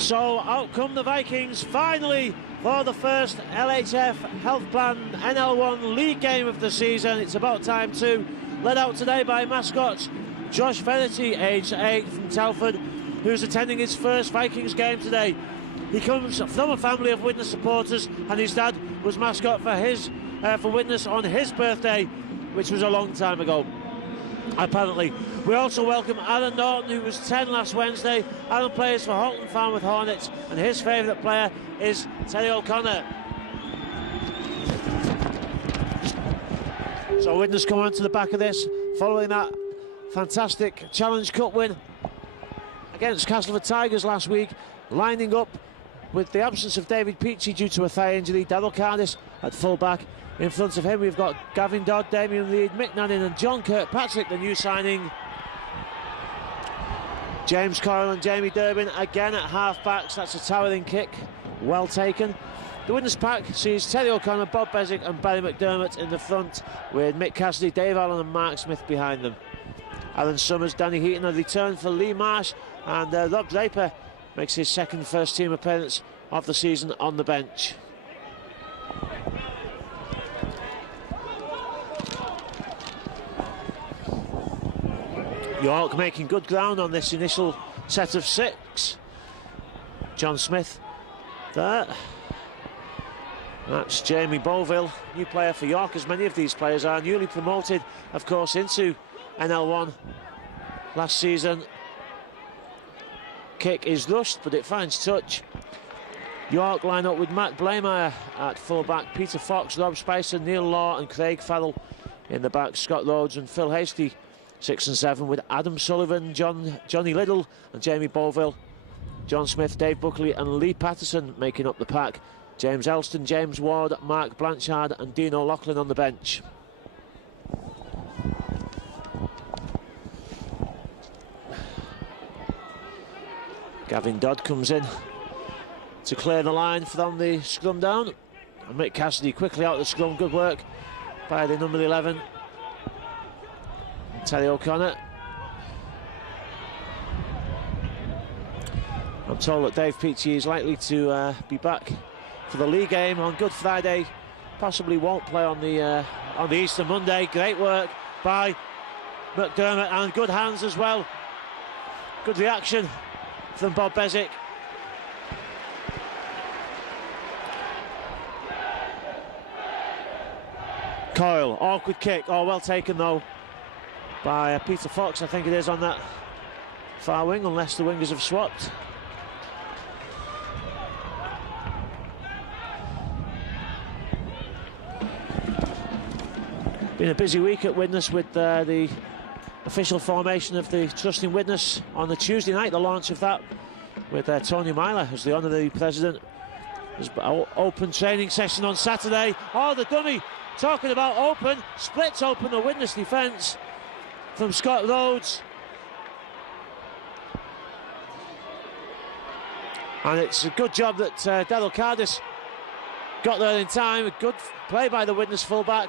So out come the Vikings finally for the first LHF Health Plan NL1 League game of the season. It's about time too. Led out today by mascots Josh Fennerty, aged 8 from Telford, who's attending his first Vikings game today. He comes from a family of Widnes supporters, and his dad was mascot for Widnes on his birthday, which was a long time ago, apparently. We also welcome Aaron Norton, who was 10 last Wednesday. Aaron plays for Halton Farmouth Hornets, and his favourite player is Terry O'Connor. So Widnes come on to the back of this, following that fantastic Challenge Cup win against Castleford Tigers last week, lining up with the absence of David Peachy due to a thigh injury. Daryl Cardis at full-back. In front of him we've got Gavin Dodd, Damien Reid, Mick Nannin and John Kirkpatrick, the new signing. James Coyle and Jamie Durbin again at half-backs. That's a towering kick, well taken. The Widnes pack sees Terry O'Connor, Bob Beswick and Barry McDermott in the front, with Mick Cassidy, Dave Allen and Mark Smith behind them. Alan Summers, Danny Heaton a return for Lee Marsh, and Rob Draper makes his second first-team appearance of the season on the bench. York making good ground on this initial set of 6. John Smith there. That's Jamie Boville, new player for York, as many of these players are. Newly promoted, of course, into NL1 last season. Kick is rushed, but it finds touch. York line up with Matt Blameyer at full-back, Peter Fox, Rob Spicer, Neil Law and Craig Farrell in the back. Scott Rhodes and Phil Hasty 6 and 7, with Adam Sullivan, Johnny Liddle and Jamie Boville, John Smith, Dave Buckley and Lee Patterson making up the pack. James Elston, James Ward, Mark Blanchard and Dean O'Loughlin on the bench. Gavin Dodd comes in to clear the line from the scrum down, and Mick Cassidy quickly out the scrum. Good work by the number 11, Terry O'Connor. I'm told that Dave Peachy is likely to be back for the league game on Good Friday. Possibly won't play on the Easter Monday. Great work by McDermott, and good hands as well. Good reaction from Bob Beswick. Coyle, awkward kick. Oh, well taken though by Peter Fox, I think it is, on that far wing, unless the wingers have swapped. Been a busy week at Widnes with the official formation of the Trust in Widnes on the Tuesday night, the launch of that, with Tony Myler as the honorary president. There's an open training session on Saturday. Oh, the dummy, talking about open, splits open the Widnes defence from Scott Rhodes. And it's a good job that Daryl Cardis got there in time. A good play by the Widnes fullback.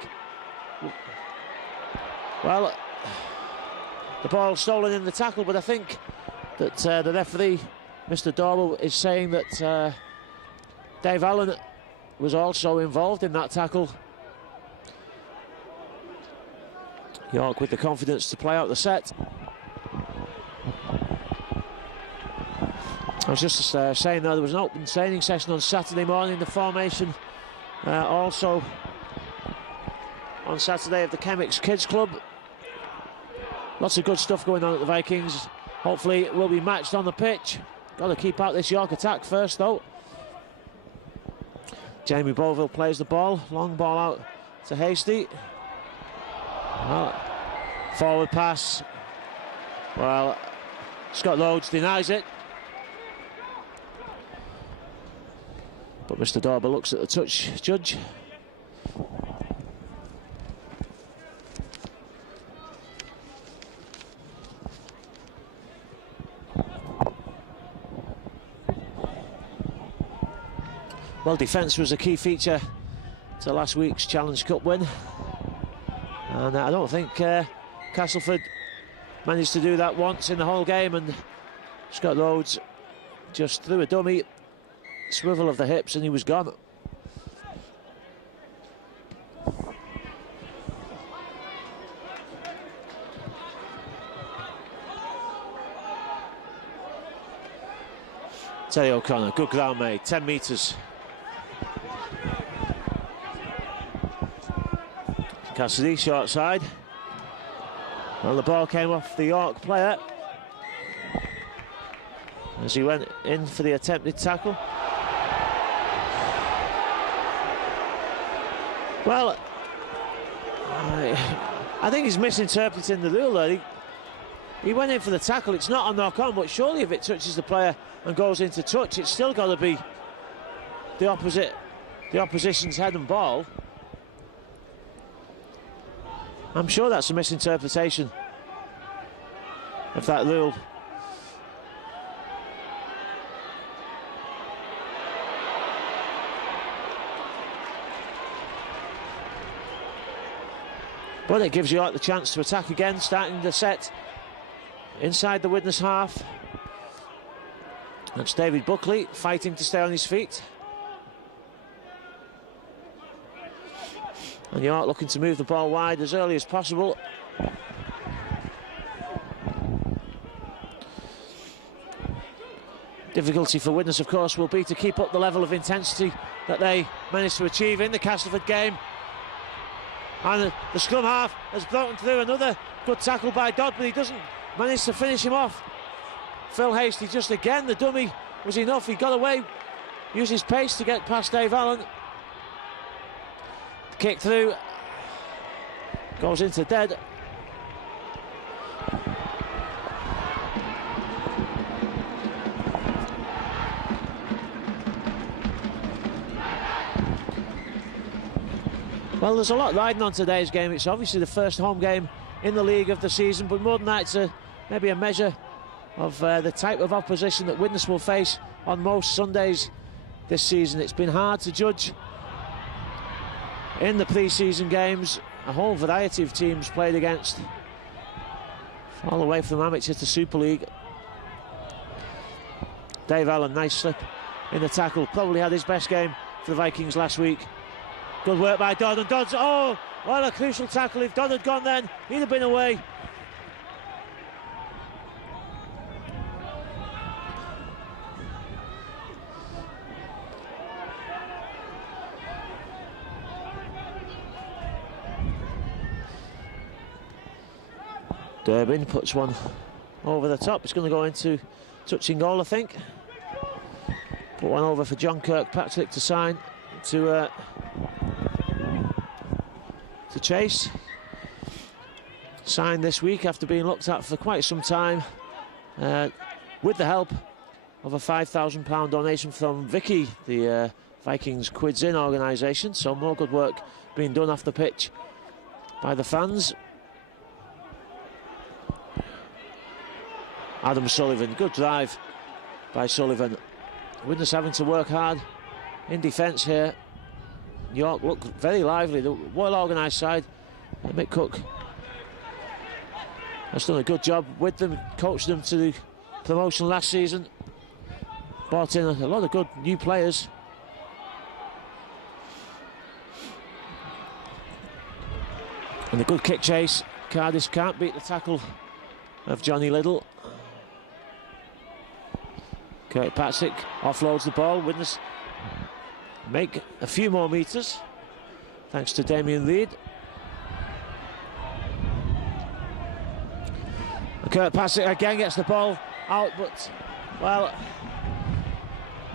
Well, the ball stolen in the tackle, but I think that the referee, Mr. Dorwell, is saying that Dave Allen was also involved in that tackle. York with the confidence to play out the set. I was just saying there was an open training session on Saturday morning, the formation also on Saturday of the Chemics Kids Club. Lots of good stuff going on at the Vikings. Hopefully it will be matched on the pitch. Got to keep out this York attack first though. Jamie Boville plays the ball, long ball out to Hasty. Well, forward pass. Well, Scott Rhodes denies it. But Mr. Dorber looks at the touch judge. Well, defence was a key feature to last week's Challenge Cup win, and I don't think Castleford managed to do that once in the whole game, and Scott Rhodes just threw a dummy, swivel of the hips, and he was gone. Terry O'Connor, good ground made, 10 metres. Cassidy, short side. Well, the ball came off the York player as he went in for the attempted tackle. Well, I think he's misinterpreting the rule there. He went in for the tackle. It's not a knock-on, but surely if it touches the player and goes into touch, it's still got to be the opposition's head and ball. I'm sure that's a misinterpretation of that rule. But it gives York the chance to attack again, starting the set inside the Widnes half. That's David Buckley fighting to stay on his feet. And York looking to move the ball wide as early as possible. Difficulty for Widnes, of course, will be to keep up the level of intensity that they managed to achieve in the Castleford game. And the scrum half has broken through. Another good tackle by Dodd, but he doesn't manage to finish him off. Phil Hasty just again, the dummy was enough. He got away, used his pace to get past Dave Allen. Kick through, goes into dead. Well, there's a lot riding on today's game. It's obviously the first home game in the league of the season, but more than that, it's maybe a measure of the type of opposition that Widnes will face on most Sundays this season. It's been hard to judge in the pre-season games. A whole variety of teams played against, all the way from amateur to Super League. Dave Allen, nice slip in the tackle, probably had his best game for the Vikings last week. Good work by Dodd, and Dodd's, oh, what a crucial tackle. If Dodd had gone then, he'd have been away. Durbin puts one over the top. It's going to go into touching goal, I think. Put one over for John Kirkpatrick to sign, to chase. Signed this week after being looked at for quite some time, with the help of a £5,000 donation from Vicky, the Vikings Quids In organisation. So more good work being done off the pitch by the fans. Adam Sullivan, good drive by Sullivan. Widnes having to work hard in defence here. York look very lively, the well organised side. Mick Cook has done a good job with them, coached them to the promotion last season. Brought in a lot of good new players. And a good kick chase. Cardis can't beat the tackle of Johnny Liddell. Kirkpatrick offloads the ball. Widnes make a few more metres thanks to Damien Reid. Kirkpatrick again gets the ball out, but well,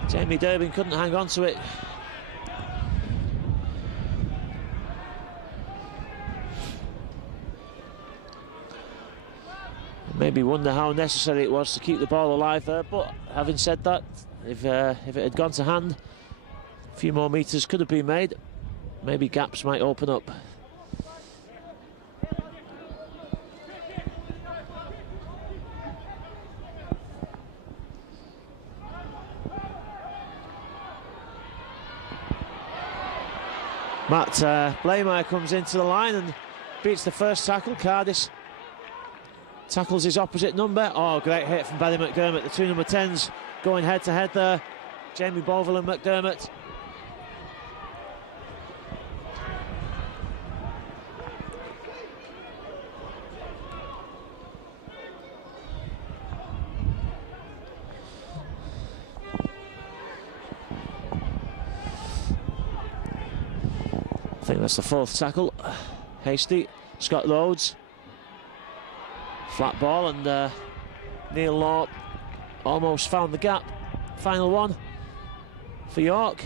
Jamie Durbin couldn't hang on to it. Maybe wonder how necessary it was to keep the ball alive there, but having said that, if it had gone to hand, a few more metres could have been made. Maybe gaps might open up. Matt Blaymeyer comes into the line and beats the first tackle. Cardis tackles his opposite number. Oh, great hit from Barry McDermott. The two number 10s going head to head there. Jamie Bovell and McDermott. I think that's the fourth tackle. Hasty, Scott Rhodes. Flat ball, and Neil Law almost found the gap. Final one for York.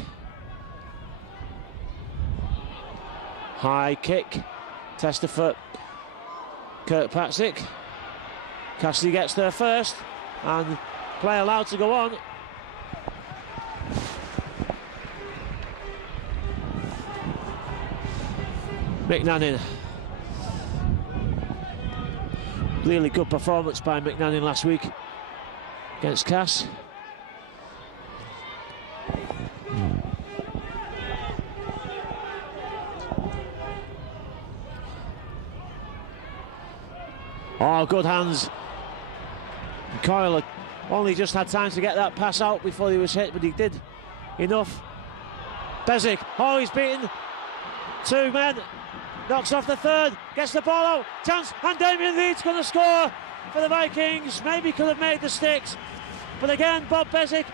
High kick. Tester for Kirkpatrick. Cassidy gets there first, and play allowed to go on. McNannon. Really good performance by McNannon last week against Cass. Oh, good hands. Coyle had only just had time to get that pass out before he was hit, but he did enough. Bezic, oh, he's beaten 2 men. Knocks off the third, gets the ball out, chance, and Damien Reed's going to score for the Vikings. Maybe could have made the sticks, but again, Bob Bezic,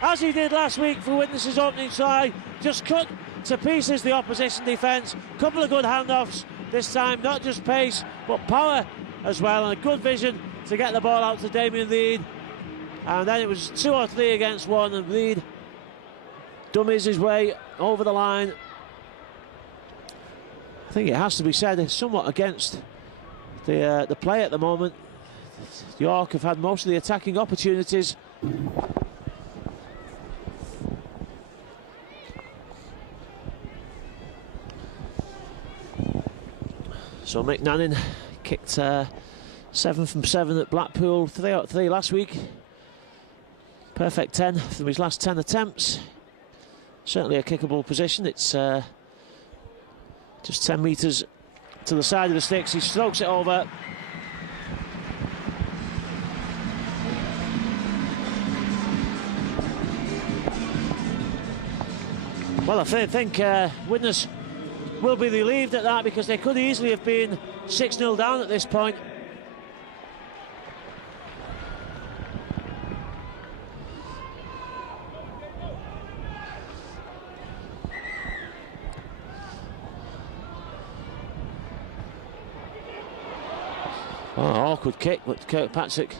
as he did last week for Widnes' opening try, just cut to pieces the opposition defence. Couple of good handoffs this time, not just pace, but power as well, and a good vision to get the ball out to Damien Reed. And then it was 2 or 3 against 1, and Reed dummies his way over the line. I think it has to be said, it's somewhat against the play at the moment. York have had most of the attacking opportunities. So McNannon kicked 7 from 7 at Blackpool, 3 out of 3 last week. Perfect 10 from his last 10 attempts. Certainly a kickable position. It's just 10 metres to the side of the sticks. He strokes it over. Well, I think Widnes will be relieved at that, because they could easily have been 6-0 down at this point. Oh, awkward kick, but Kirkpatrick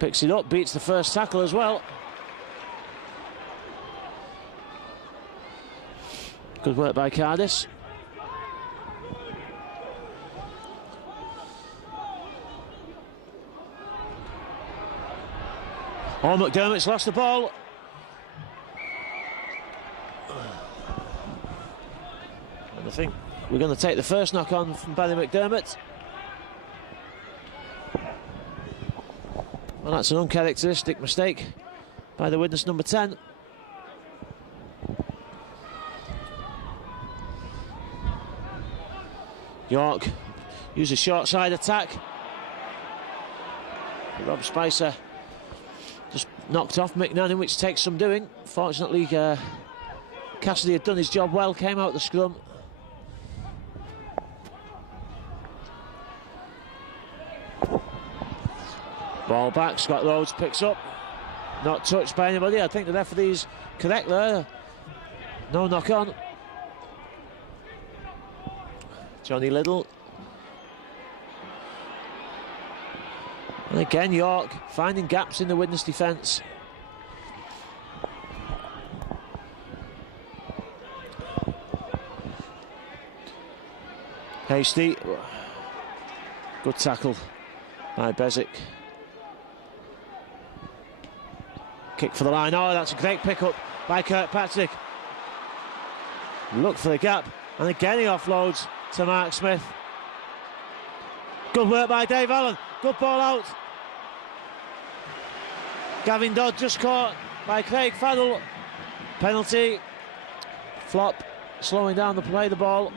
picks it up, beats the first tackle as well. Good work by Cardis. Oh, McDermott's lost the ball. And I think we're going to take the first knock on from Barry McDermott. Well, that's an uncharacteristic mistake by the Widnes number 10. York use a short side attack. Rob Spicer just knocked off McNannon, which takes some doing. Fortunately, Cassidy had done his job well, came out the scrum. Ball back, Scott Rhodes picks up. Not touched by anybody. I think the referee's correct there. No knock on. Johnny Liddell. And again, York finding gaps in the Widnes defence. Hasty. Good tackle by Bezic. Kick for the line. Oh, that's a great pick-up by Kirkpatrick. Look for the gap, and again he offloads to Mark Smith. Good work by Dave Allen. Good ball out. Gavin Dodd just caught by Craig Farrell. Penalty. Flop slowing down the play of the ball.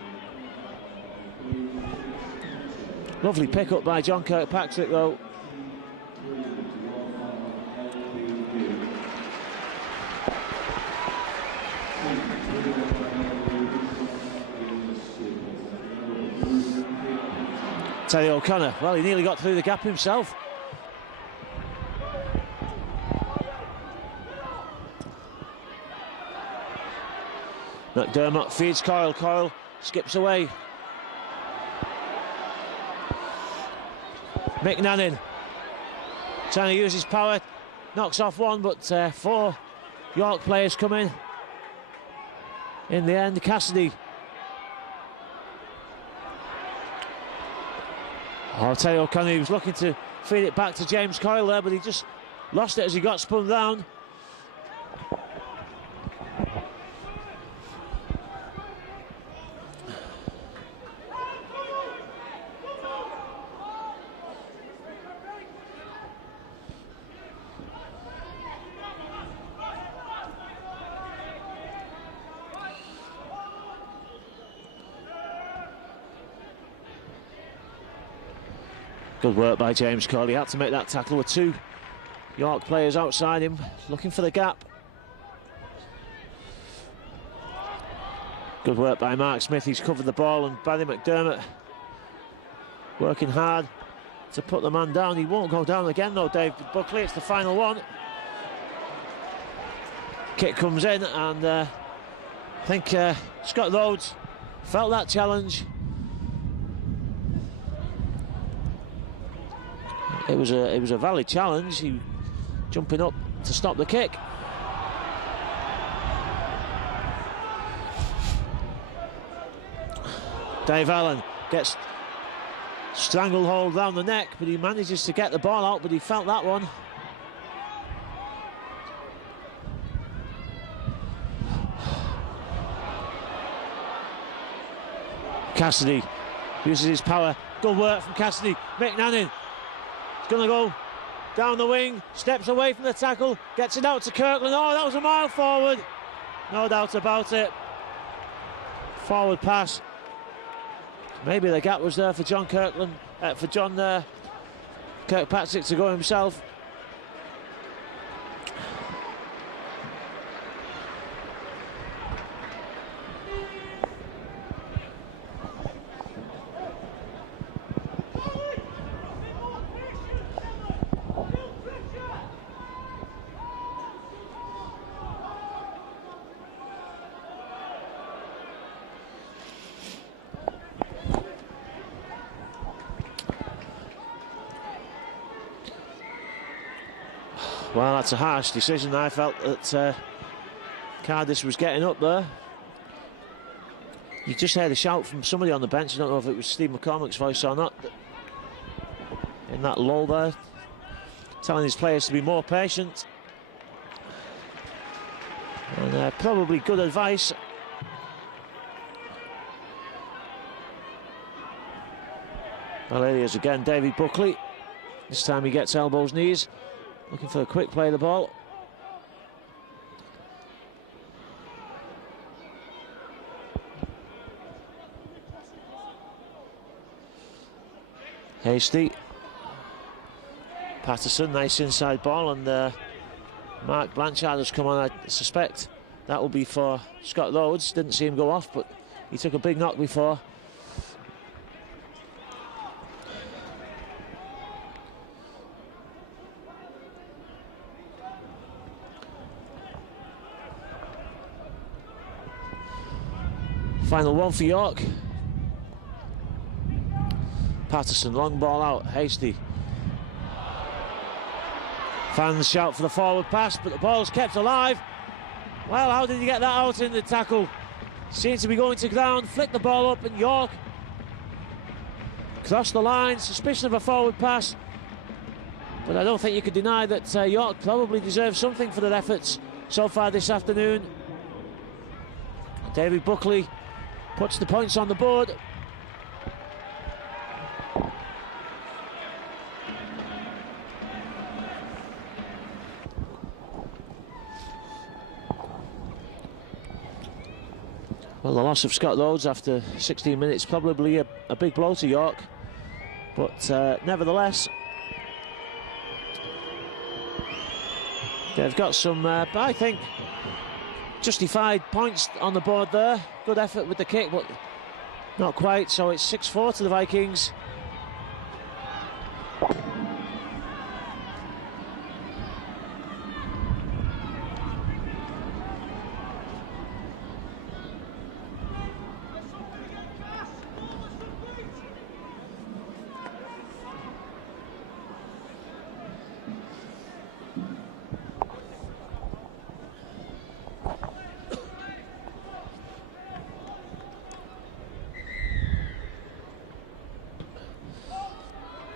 Lovely pick-up by John Kirkpatrick, though. Terry O'Connor, well, he nearly got through the gap himself. McDermott feeds Coyle, Coyle skips away. McNannon trying to use his power, knocks off one, but 4 York players come in the end. Cassidy. Oh, Terry O'Connor, he was looking to feed it back to James Coyle there, but he just lost it as he got spun down. Good work by James Cole. He had to make that tackle with 2 York players outside him, looking for the gap. Good work by Mark Smith. He's covered the ball, and Barry McDermott working hard to put the man down. He won't go down again though, Dave Buckley. It's the final one. Kick comes in, and I think Scott Rhodes felt that challenge. It was a valid challenge. He jumping up to stop the kick. Dave Allen gets stranglehold down the neck, but he manages to get the ball out, but he felt that one. Cassidy uses his power. Good work from Cassidy. McNannon. Gonna go down the wing, steps away from the tackle, gets it out to Kirkland. Oh, that was a mile forward, no doubt about it. Forward pass. Maybe the gap was there for John Kirkland, for John Kirkpatrick to go himself. Well, that's a harsh decision. I felt that Cardis was getting up there. You just heard a shout from somebody on the bench. I don't know if it was Steve McCormick's voice or not. In that lull there, telling his players to be more patient. And probably good advice. Well, here he is again, David Buckley. This time he gets elbows, knees. Looking for a quick play of the ball. Hasty. Patterson, nice inside ball, and Mark Blanchard has come on. I suspect that will be for Scott Rhodes. Didn't see him go off, but he took a big knock before. Final one for York. Patterson, long ball out, Hasty. Fans shout for the forward pass, but the ball's kept alive. Well, how did he get that out in the tackle? Seems to be going to ground, flick the ball up, and York crossed the line. Suspicion of a forward pass, but I don't think you could deny that York probably deserves something for their efforts so far this afternoon. David Buckley puts the points on the board. Well, the loss of Scott Rhodes after 16 minutes probably a big blow to York, but nevertheless they've got some, I think, justified points on the board there. Good effort with the kick, but not quite. So it's 6-4 to the Vikings.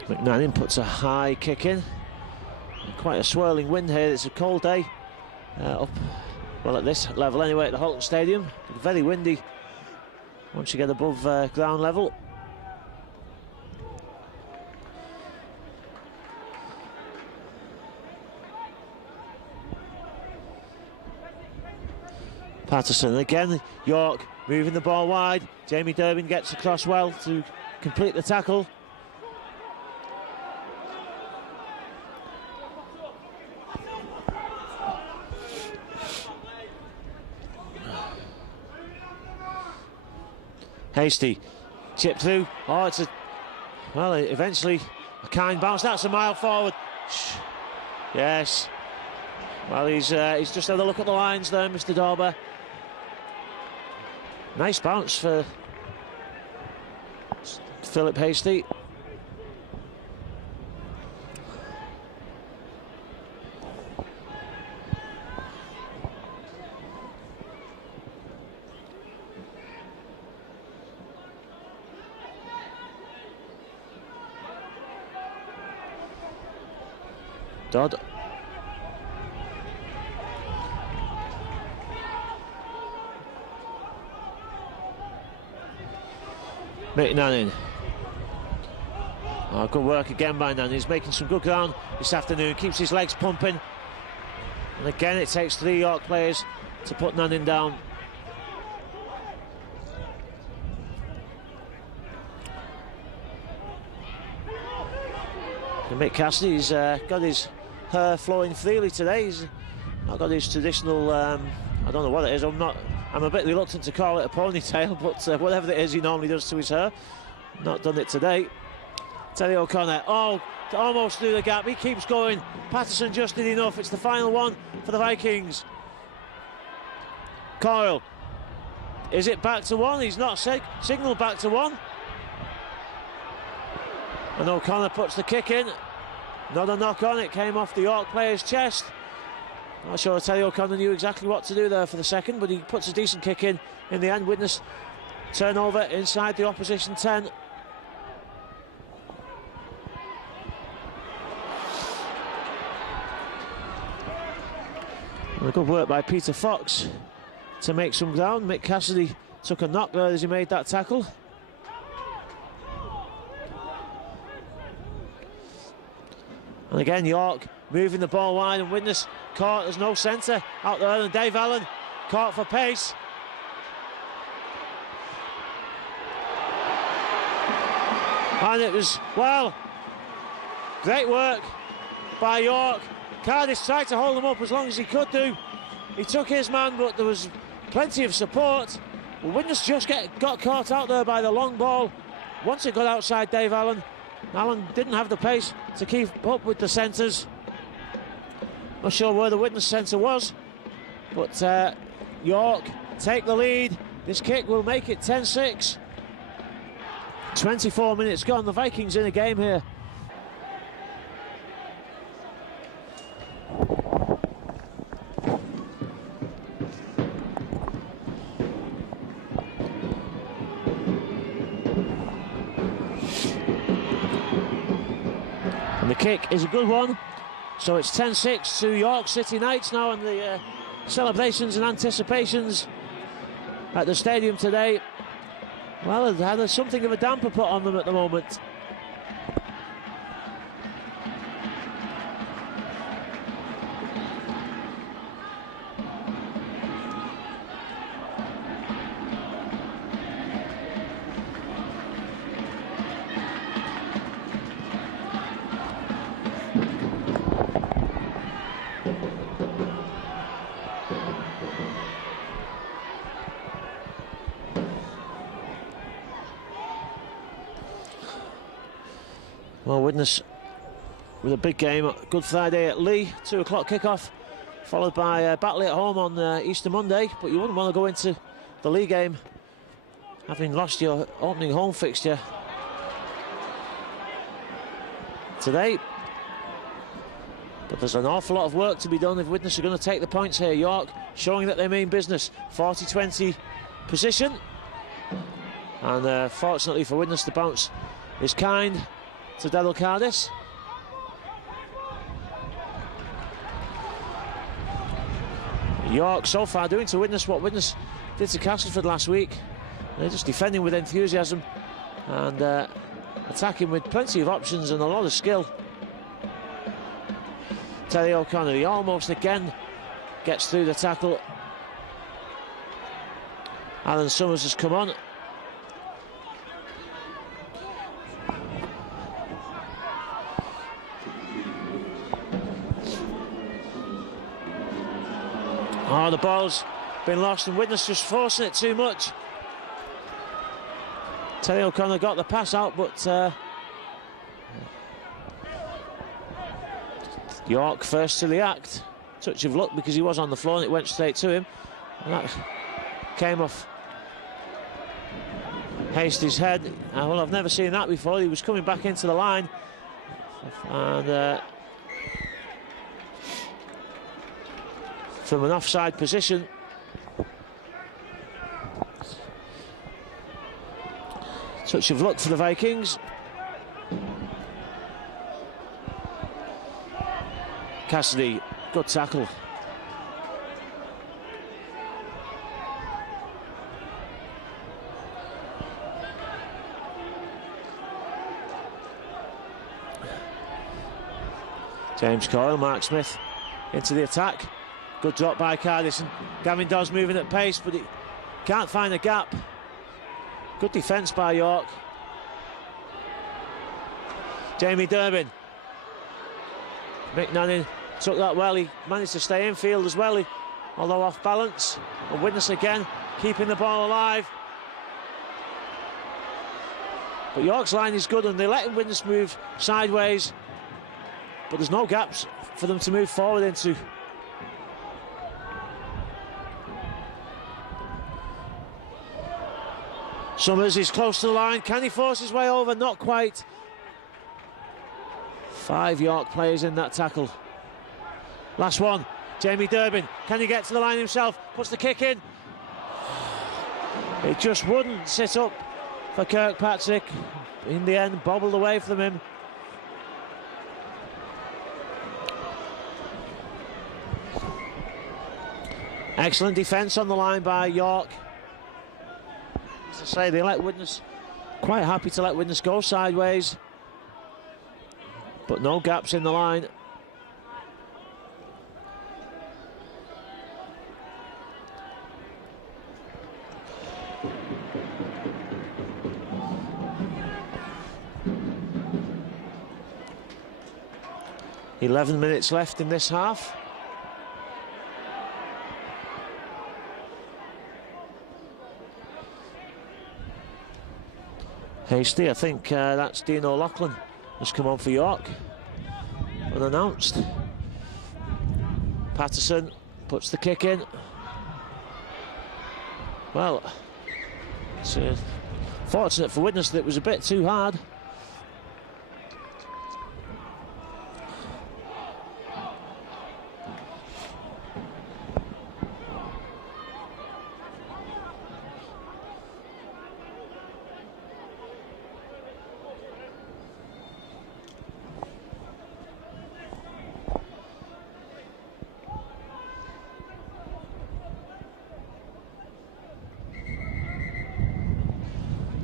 McNannon puts a high kick in. Quite a swirling wind here. It's a cold day up, well, at this level anyway, at the Holton Stadium. Very windy once you get above ground level. Patterson again. York moving the ball wide. Jamie Durbin gets across well to complete the tackle. Hasty, chip through. Oh, it's a, well, eventually a kind bounce. That's a mile forward. Yes. Well, he's just had a look at the lines there, Mr. Dauber. Nice bounce for Philip Hasty. Dodd. McNannon. Oh, good work again by Nannon. He's making some good ground this afternoon, keeps his legs pumping. And again, it takes 3 York players to put Nannon down. And Mick Cassidy's got his hair flowing freely today. He's not got his traditional, I don't know what it is, I'm a bit reluctant to call it a ponytail, but whatever it is he normally does to his hair, not done it today. Terry O'Connor, oh, almost through the gap, he keeps going. Patterson just did enough. It's the final one for the Vikings. Coyle, is it back to 1? He's not signalled back to 1. And O'Connor puts the kick in. Not a knock on, it came off the York player's chest. Not sure Terry O'Connor knew exactly what to do there for the second, but he puts a decent kick in the end. Widnes turnover inside the opposition 10. And good work by Peter Fox to make some ground. Mick Cassidy took a knock there as he made that tackle. And again, York moving the ball wide, and Widnes caught. There's no centre out there, and Dave Allen caught for pace. And it was, well, great work by York. Cardis tried to hold him up as long as he could do. He took his man, but there was plenty of support. Widnes just got caught out there by the long ball. Once it got outside Dave Allen, Allen didn't have the pace to keep up with the centres. Not sure where the Widnes centre was, but York take the lead. This kick will make it 10-6. 24 minutes gone, the Vikings in a game here. And the kick is a good one, so it's 10-6 to York City Knights now, and the celebrations and anticipations at the stadium today, well, it had something of a damper put on them at the moment. Well, Widnes with a big game, Good Friday at Lee, 2 o'clock kickoff, followed by Batley at home on Easter Monday. But you wouldn't want to go into the Lee game having lost your opening home fixture today. But there's an awful lot of work to be done if Widnes are going to take the points here. York showing that they mean business. 40-20 position. And fortunately for Widnes, the bounce is kind. to Delocardis. York so far doing to Widnes what Widnes did to Castleford last week. They're just defending with enthusiasm and attacking with plenty of options and a lot of skill. Terry O'Connor, he almost again gets through the tackle. Alan Summers has come on. Oh, the ball's been lost and Widnes just forcing it too much. Terry O'Connor got the pass out, but York first to the act. Touch of luck because he was on the floor and it went straight to him. And that came off Hastie's head. Well, I've never seen that before. He was coming back into the line. And from an offside position. Touch of luck for the Vikings. Cassidy, good tackle. James Coyle, Mark Smith into the attack. Good drop by Cardis, and Gavin Dawes moving at pace, but he can't find a gap. Good defence by York. Jamie Durbin. Mick Nanning took that well. He managed to stay in field as well, although off balance. And Widnes again keeping the ball alive. But York's line is good and they're letting Widnes move sideways. But there's no gaps for them to move forward into. Summers is close to the line. Can he force his way over? Not quite. 5 York players in that tackle. Last one, Jamie Durbin. Can he get to the line himself? Puts the kick in. It just wouldn't sit up for Kirkpatrick. In the end, bobbled away from him. Excellent defence on the line by York. As I say, they let Widnes, quite happy to let Widnes go sideways. But no gaps in the line. "11 minutes left in this half. Hasty, I think that's Dean O'Loughlin, has come on for York, unannounced. Patterson puts the kick in. Well, it's fortunate for Widnes that it was a bit too hard.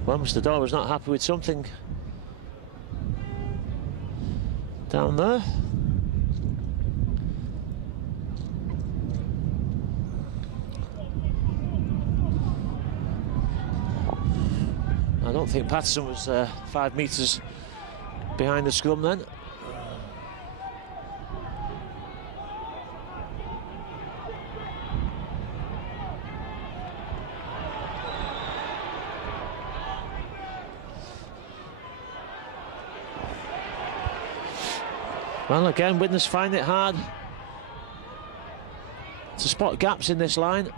Well, Mr. Dorr was not happy with something down there. I don't think Patterson was 5 metres behind the scrum then. Well, again, Widnes find it hard to spot gaps in this line.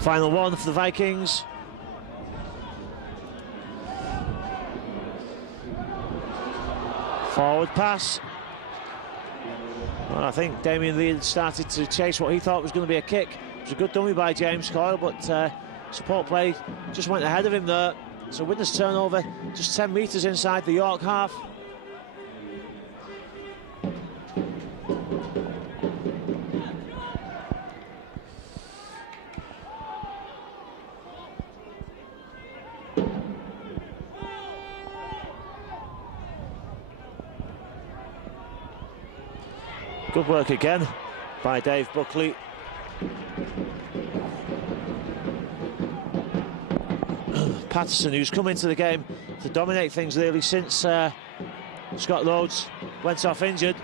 Final one for the Vikings. Forward pass. Well, I think Damien Lee had started to chase what he thought was going to be a kick. was a good dummy by James Coyle, but support play just went ahead of him there. So Widnes turnover just 10 metres inside the York half. Good work again by Dave Buckley. Patterson, who's come into the game to dominate things really since Scott Rhodes went off injured.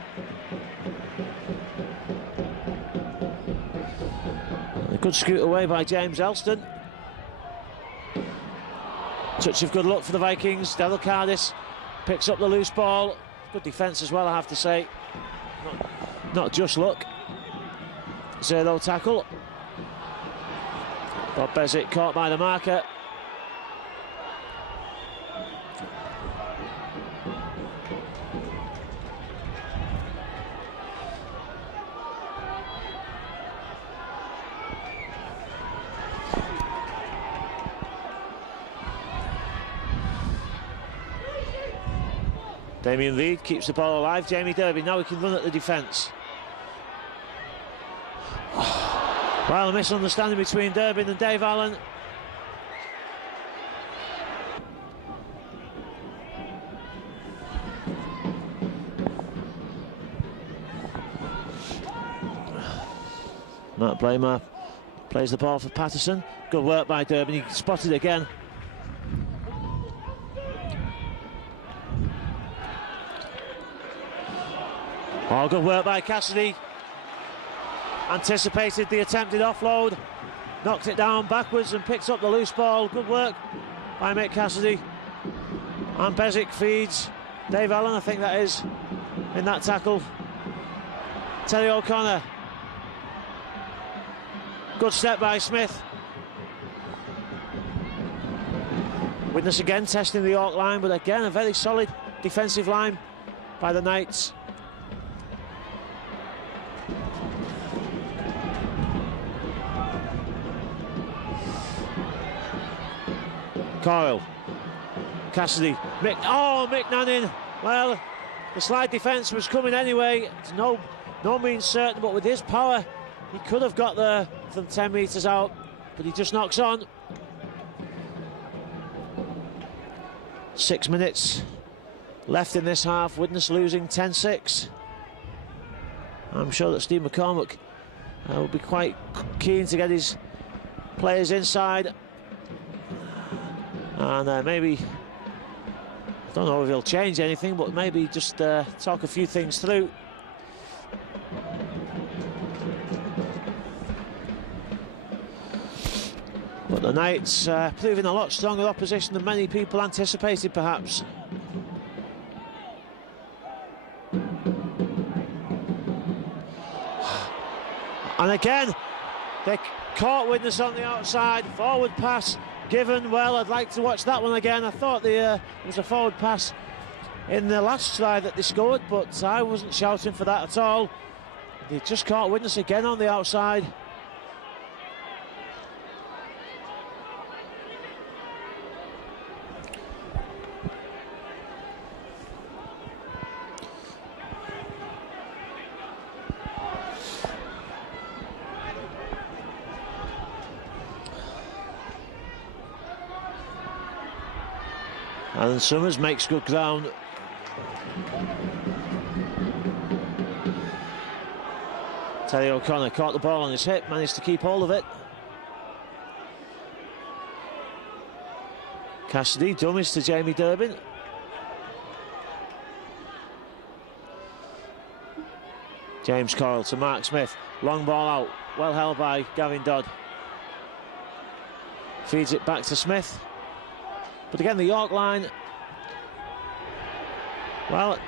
A good scoot away by James Elston. Touch of good luck for the Vikings. Delacardis picks up the loose ball. Good defence as well, I have to say. Not just luck. Zero tackle. Bob Bezic caught by the marker. Damien Reid keeps the ball alive. Jamie Derby, now he can run at the defence. Well, a misunderstanding between Durbin and Dave Allen. Matt Blamer plays the ball for Patterson. Good work by Durbin, he spotted again. Oh, good work by Cassidy. Anticipated the attempted offload, knocked it down backwards and picks up the loose ball. Good work by Mick Cassidy. And Bezic feeds Dave Allen, I think that is, in that tackle. Terry O'Connor. Good step by Smith. Widnes again testing the York line, but again a very solid defensive line by the Knights. Coyle, Cassidy, Mick Nannin. Well, the slide defence was coming anyway. It's no means certain, but with his power, he could have got there from 10 metres out, but he just knocks on. 6 minutes left in this half. Widnes losing 10-6. I'm sure that Steve McCormack will be quite keen to get his players inside. And maybe, I don't know if he'll change anything, but maybe just talk a few things through. But the Knights proving a lot stronger opposition than many people anticipated, perhaps. And again, they caught Widnes on the outside. Forward pass given. Well, I'd like to watch that one again. I thought there was a forward pass in the last try that they scored, but I wasn't shouting for that at all. They just caught Widnes again on the outside. Alan Summers makes good ground. Terry O'Connor caught the ball on his hip, managed to keep hold of it. Cassidy dummies to Jamie Durbin. James Coyle to Mark Smith. Long ball out, well held by Gavin Dodd. Feeds it back to Smith. But again, the York line, well,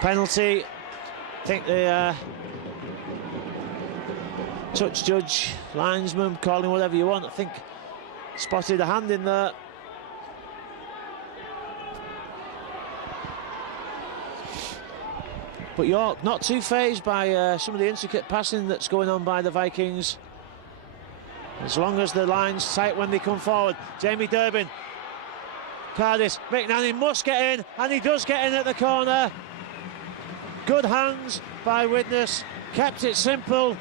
penalty. I think the touch judge, linesman, calling whatever you want, I think spotted a hand in there. But York not too fazed by some of the intricate passing that's going on by the Vikings. As long as the line's tight when they come forward. Jamie Durbin, Cardiff, McNanny must get in, and he does get in at the corner. Good hands by Widnes, kept it simple.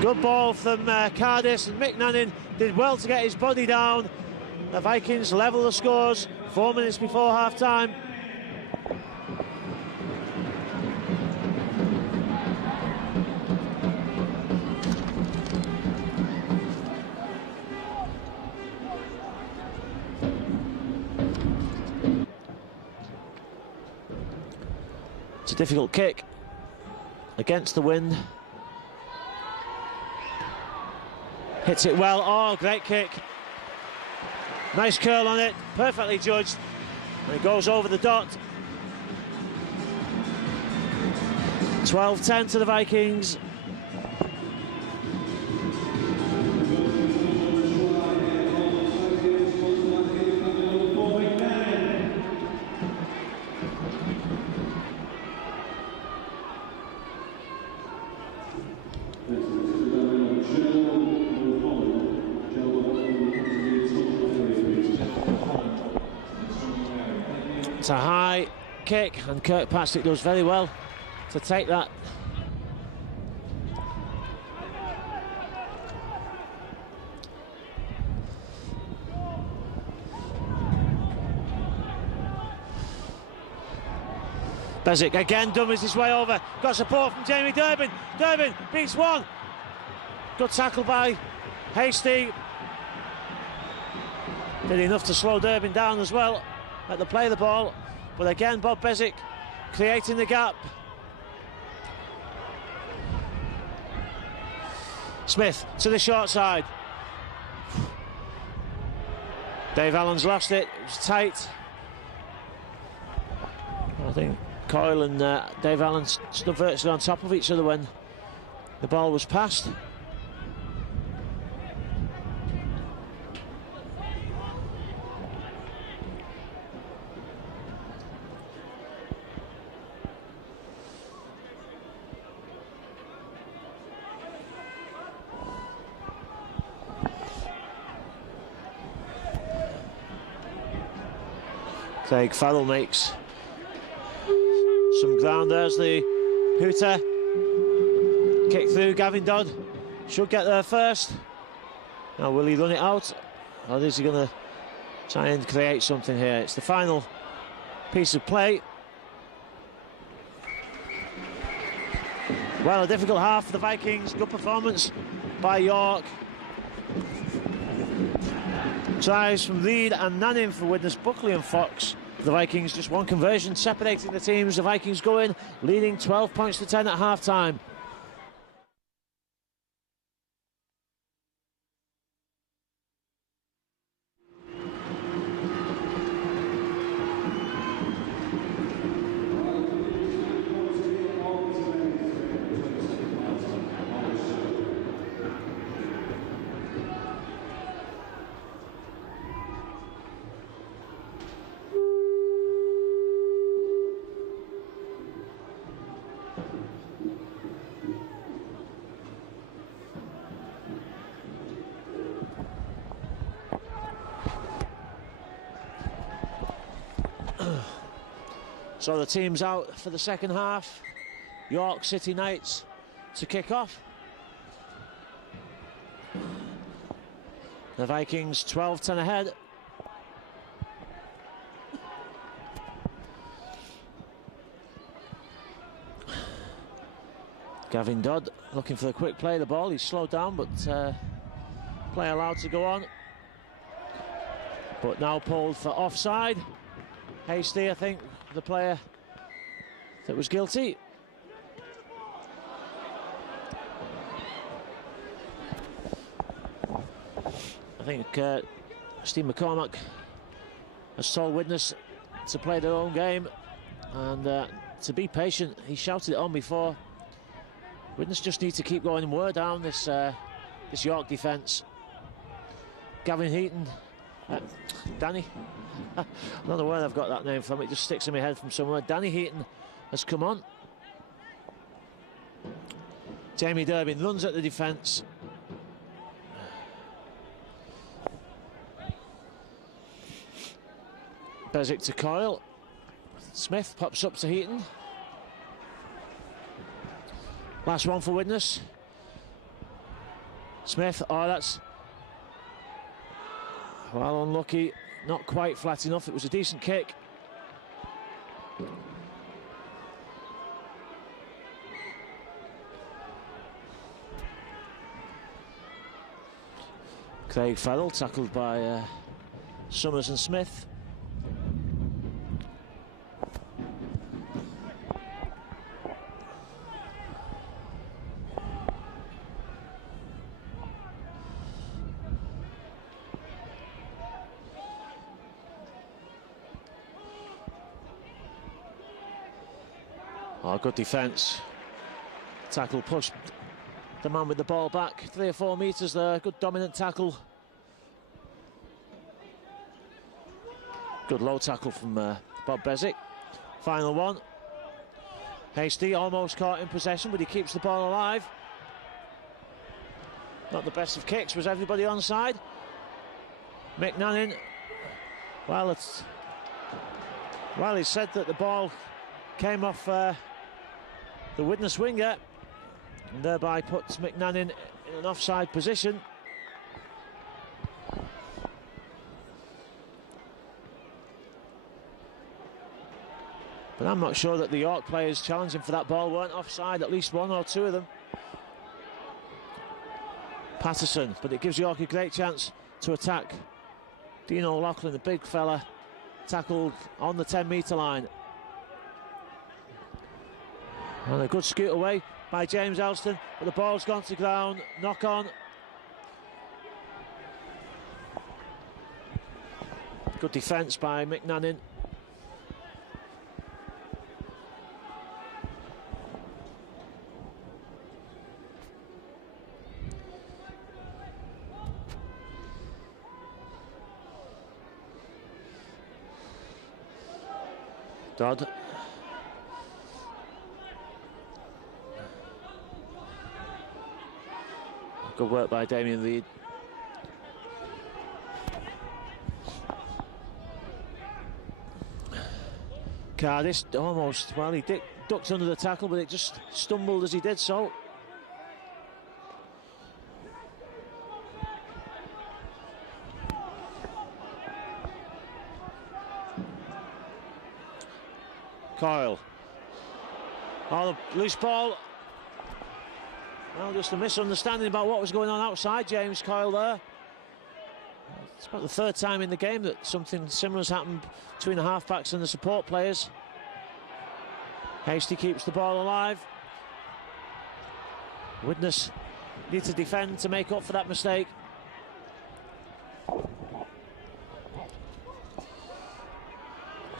Good ball from Cardiff, and McNanny did well to get his body down. The Vikings level the scores 4 minutes before half-time. It's a difficult kick against the wind. Hits it well. Oh, great kick. Nice curl on it, perfectly judged. And it goes over the dot. 12-10 to the Vikings. It's a high kick, and Kirkpatrick does very well to take that. Bezic again dummies his way over. Got support from Jamie Durbin. Durbin beats one. Good tackle by Hasty. Did enough to slow Durbin down as well. Let them play the ball, but again Bob Bezic creating the gap. Smith to the short side. Dave Allen's lost it. It was tight. I think Coyle and Dave Allen stood virtually on top of each other when the ball was passed. Craig Farrell makes some ground. There's the hooter. Kick through. Gavin Dodd should get there first. Now will he run it out, or is he going to try and create something here? It's the final piece of play. Well, a difficult half for the Vikings. Good performance by York. Tries from Reed and Nannin for Widnes, Buckley and Fox. The Vikings just one conversion separating the teams. The Vikings go in leading 12 points to 10 at half-time. So the team's out for the second half. York City Knights to kick off. The Vikings 12-10 ahead. Gavin Dodd looking for a quick play of the ball. He's slowed down, but play allowed to go on. But now pulled for offside. Hasty, I think, the player that was guilty. I think Steve McCormack has told Widnes to play their own game and to be patient. He shouted it on before. Widnes just need to keep going and wear down this York defence. Gavin Heaton, Danny I don't know where I've got that name from. It just sticks in my head from somewhere. Danny Heaton has come on. Jamie Durbin runs at the defence. Bezic to Coyle. Smith pops up to Heaton. Last one for Widnes. Smith, oh, that's... well, unlucky. Not quite flat enough. It was a decent kick. Craig Farrell tackled by Summers and Smith. Oh, good defence. Tackle pushed the man with the ball back 3 or 4 metres there. Good dominant tackle. Good low tackle from Bob Bezic. Final one. Hasty almost caught in possession, but he keeps the ball alive. Not the best of kicks. Was everybody onside? McNannon. Well, he said that the ball came off the Widnes winger, and thereby puts McNannon in an offside position. But I'm not sure that the York players challenging for that ball weren't offside, at least 1 or 2 of them. Patterson, but it gives York a great chance to attack. Dean O'Loughlin, the big fella, tackled on the 10-metre line. And a good scoot away by James Elston, but the ball's gone to ground. Knock on. Good defence by McNannon. Dodd. Good work by Damien Reid. Cardis almost, well, he ducked under the tackle, but it just stumbled as he did so. Coyle. Oh, the loose ball. Well, just a misunderstanding about what was going on outside James Coyle there. It's about the 3rd time in the game that something similar has happened between the halfbacks and the support players. Hasty keeps the ball alive. Widnes need to defend to make up for that mistake.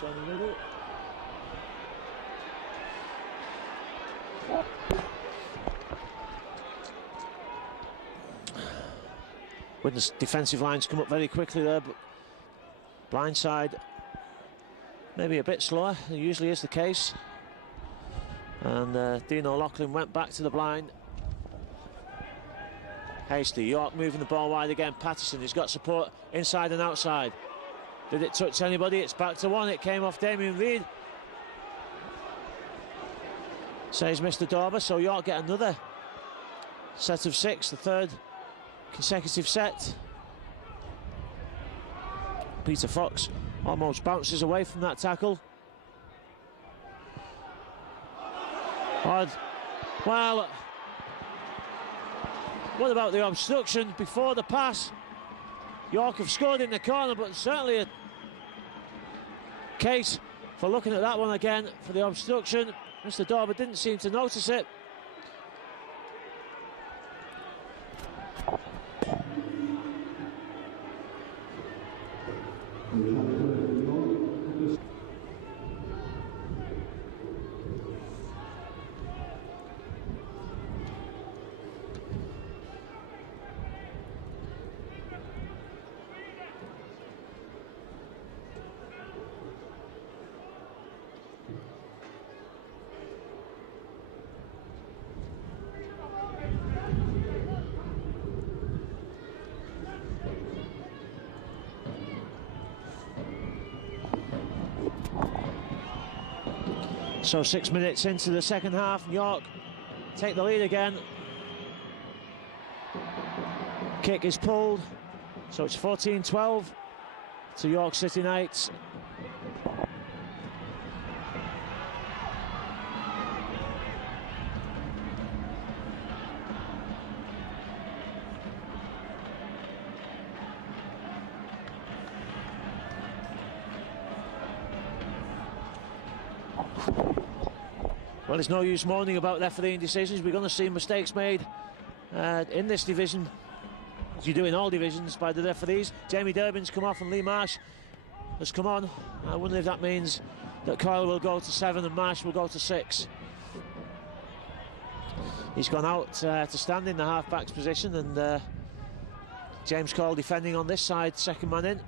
Johnny Riddle. Widnes' defensive lines come up very quickly there, but blindside maybe a bit slower than usually is the case. And Dean O'Loughlin went back to the blind. Hasty, York moving the ball wide again. Patterson, he's got support inside and outside. Did it touch anybody? It's back to 1. It came off Damien Reid. Says Mr. Dorber, so York get another set of 6, the 3rd consecutive set. Peter Fox almost bounces away from that tackle. Odd. Well, what about the obstruction before the pass? York have scored in the corner, but certainly a case for looking at that one again for the obstruction. Mr. Dorber didn't seem to notice it. So 6 minutes into the second half, York take the lead again. Kick is pulled, so it's 14-12 to York City Knights. Well, there's no use moaning about refereeing decisions. We're going to see mistakes made in this division, as you do in all divisions, by the referees. Jamie Durbin's come off and Lee Marsh has come on. I wonder if that means that Coyle will go to 7 and Marsh will go to 6. He's gone out to stand in the half-back's position, and James Coyle defending on this side, second man in.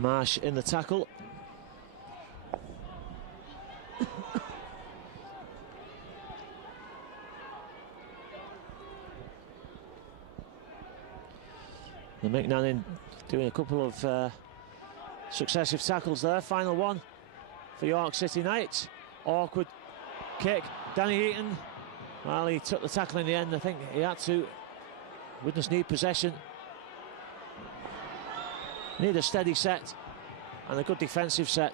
Marsh in the tackle. The McNannon doing a couple of successive tackles there. Final one for York City Knights. Awkward kick. Danny Eaton, well, he took the tackle in the end. I think he had to. Widnes need possession. Need a steady set and a good defensive set,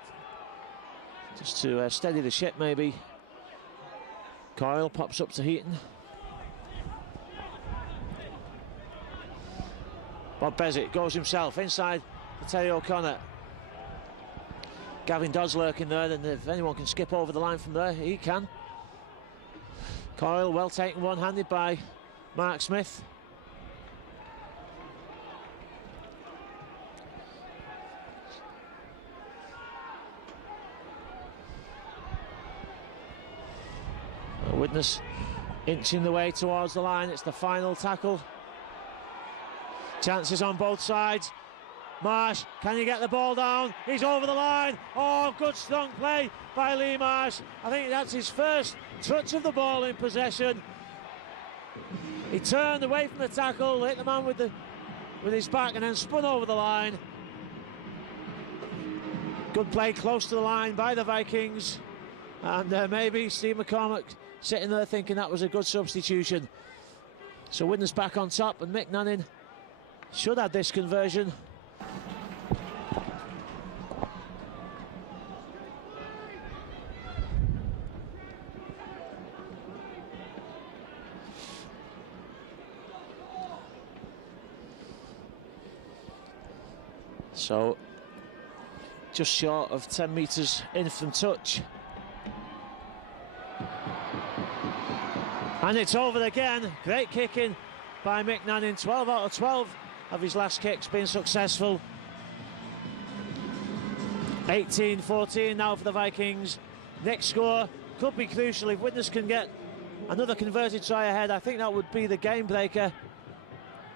just to steady the ship maybe. Coyle pops up to Heaton. Bob Bezic goes himself inside to Terry O'Connor. Gavin Dodd's lurking there, and if anyone can skip over the line from there, he can. Coyle well taken one-handed by Mark Smith. Widnes inching the way towards the line. It's the final tackle. Chances on both sides. Marsh, can he get the ball down? He's over the line. Oh, good strong play by Lee Marsh. I think that's his first touch of the ball in possession. He turned away from the tackle, hit the man with his back, and then spun over the line. Good play close to the line by the Vikings. And maybe Steve McCormack sitting there thinking that was a good substitution. So Widnes back on top, and McNannon should have this conversion. So just short of 10 metres in from touch. And it's over again. Great kicking by McNannon. 12 out of 12 of his last kicks being successful. 18-14 now for the Vikings. Next score could be crucial if Widnes can get another converted try ahead. I think that would be the game breaker.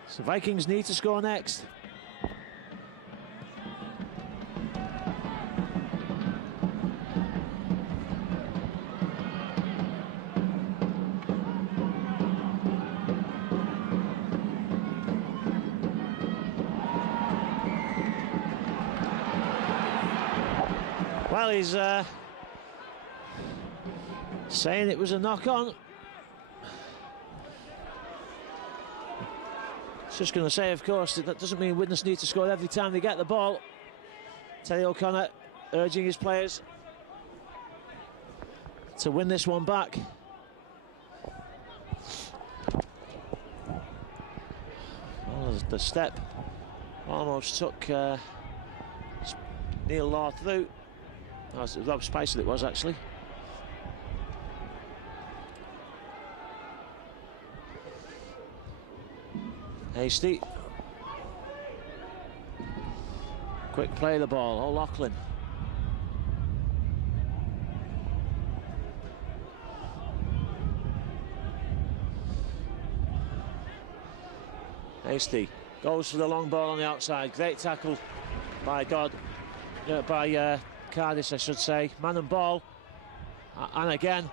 So Vikings need to score next. Well, he's saying it was a knock-on. Just going to say, of course, that doesn't mean Widnes need to score every time they get the ball. Terry O'Connor urging his players to win this one back. Well, the step almost took Neil Law through. Oh, it was Rob Spicer it was, actually. Hasty. Quick play of the ball, O'Loughlin. Hasty goes for the long ball on the outside. Great tackle by Cardis, I should say. Man and ball. And again,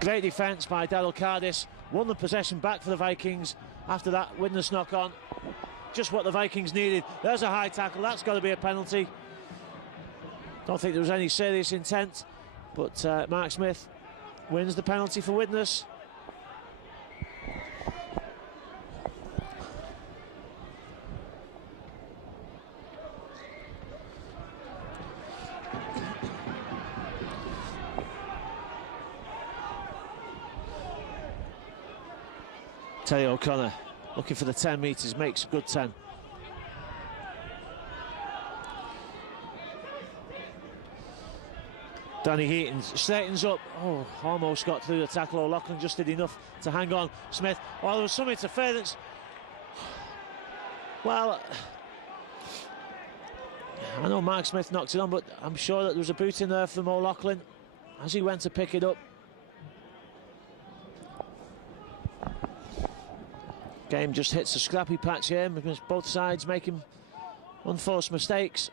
great defence by Daryl Cardis. won the possession back for the Vikings after that Widnes knock on. Just what the Vikings needed. There's a high tackle, that's got to be a penalty. Don't think there was any serious intent, but Mark Smith wins the penalty for Widnes. Terry O'Connor looking for the 10 metres, makes a good 10. Danny Heaton straightens up. Oh, almost got through the tackle. O'Loughlin just did enough to hang on. Smith, oh, there was some interference. Well, I know Mark Smith knocked it on, but I'm sure that there was a boot in there from O'Loughlin as he went to pick it up. Game just hits a scrappy patch here, because both sides making unforced mistakes.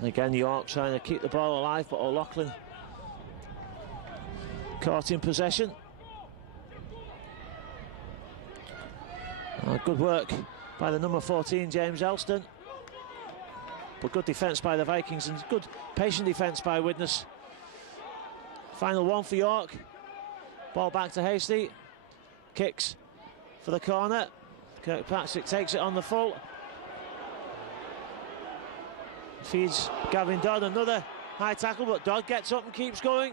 Again, York trying to keep the ball alive, but O'Loughlin caught in possession. Good work by the number 14, James Elston. But good defence by the Vikings and good patient defence by Widnes. Final one for York. Ball back to Hasty. Kicks for the corner. Kirkpatrick takes it on the full. Feeds Gavin Dodd, another high tackle, but Dodd gets up and keeps going.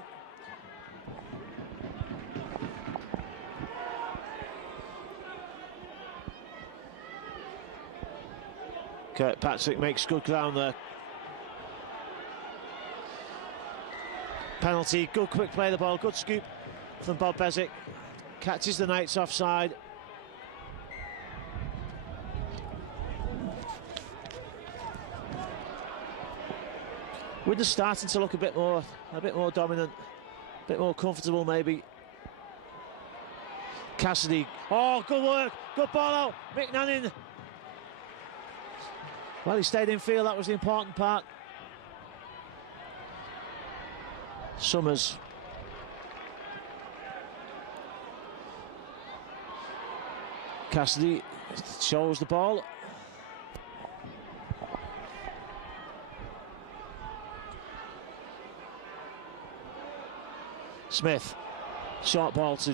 Kirkpatrick makes good ground there. Penalty, good quick play of the ball, good scoop from Bob Bezic. Catches the Knights offside. Widnes starting to look a bit more dominant, a bit more comfortable maybe. Cassidy, oh, good work, good ball out, Mick Nanning. Well, he stayed in field, that was the important part. Summers. Cassidy shows the ball. Smith, short ball to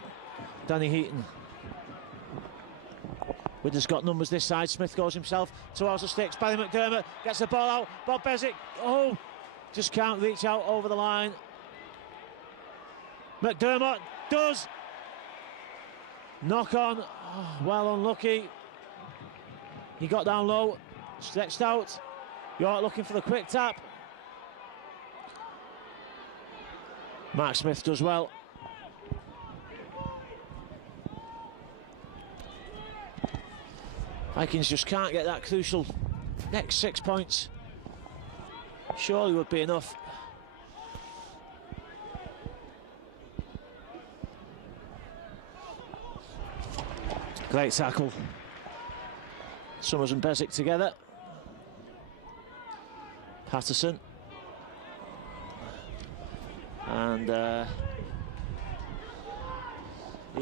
Danny Heaton. Widnes got numbers this side. Smith goes himself towards the sticks. Barry McDermott gets the ball out. Bob Bezic, oh, just can't reach out over the line. McDermott does. Knock on, oh, well unlucky. He got down low, stretched out. York looking for the quick tap. Mark Smith does well. Vikings just can't get that crucial next 6 points. Surely would be enough. Great tackle. Summers and Bezic together. Patterson. And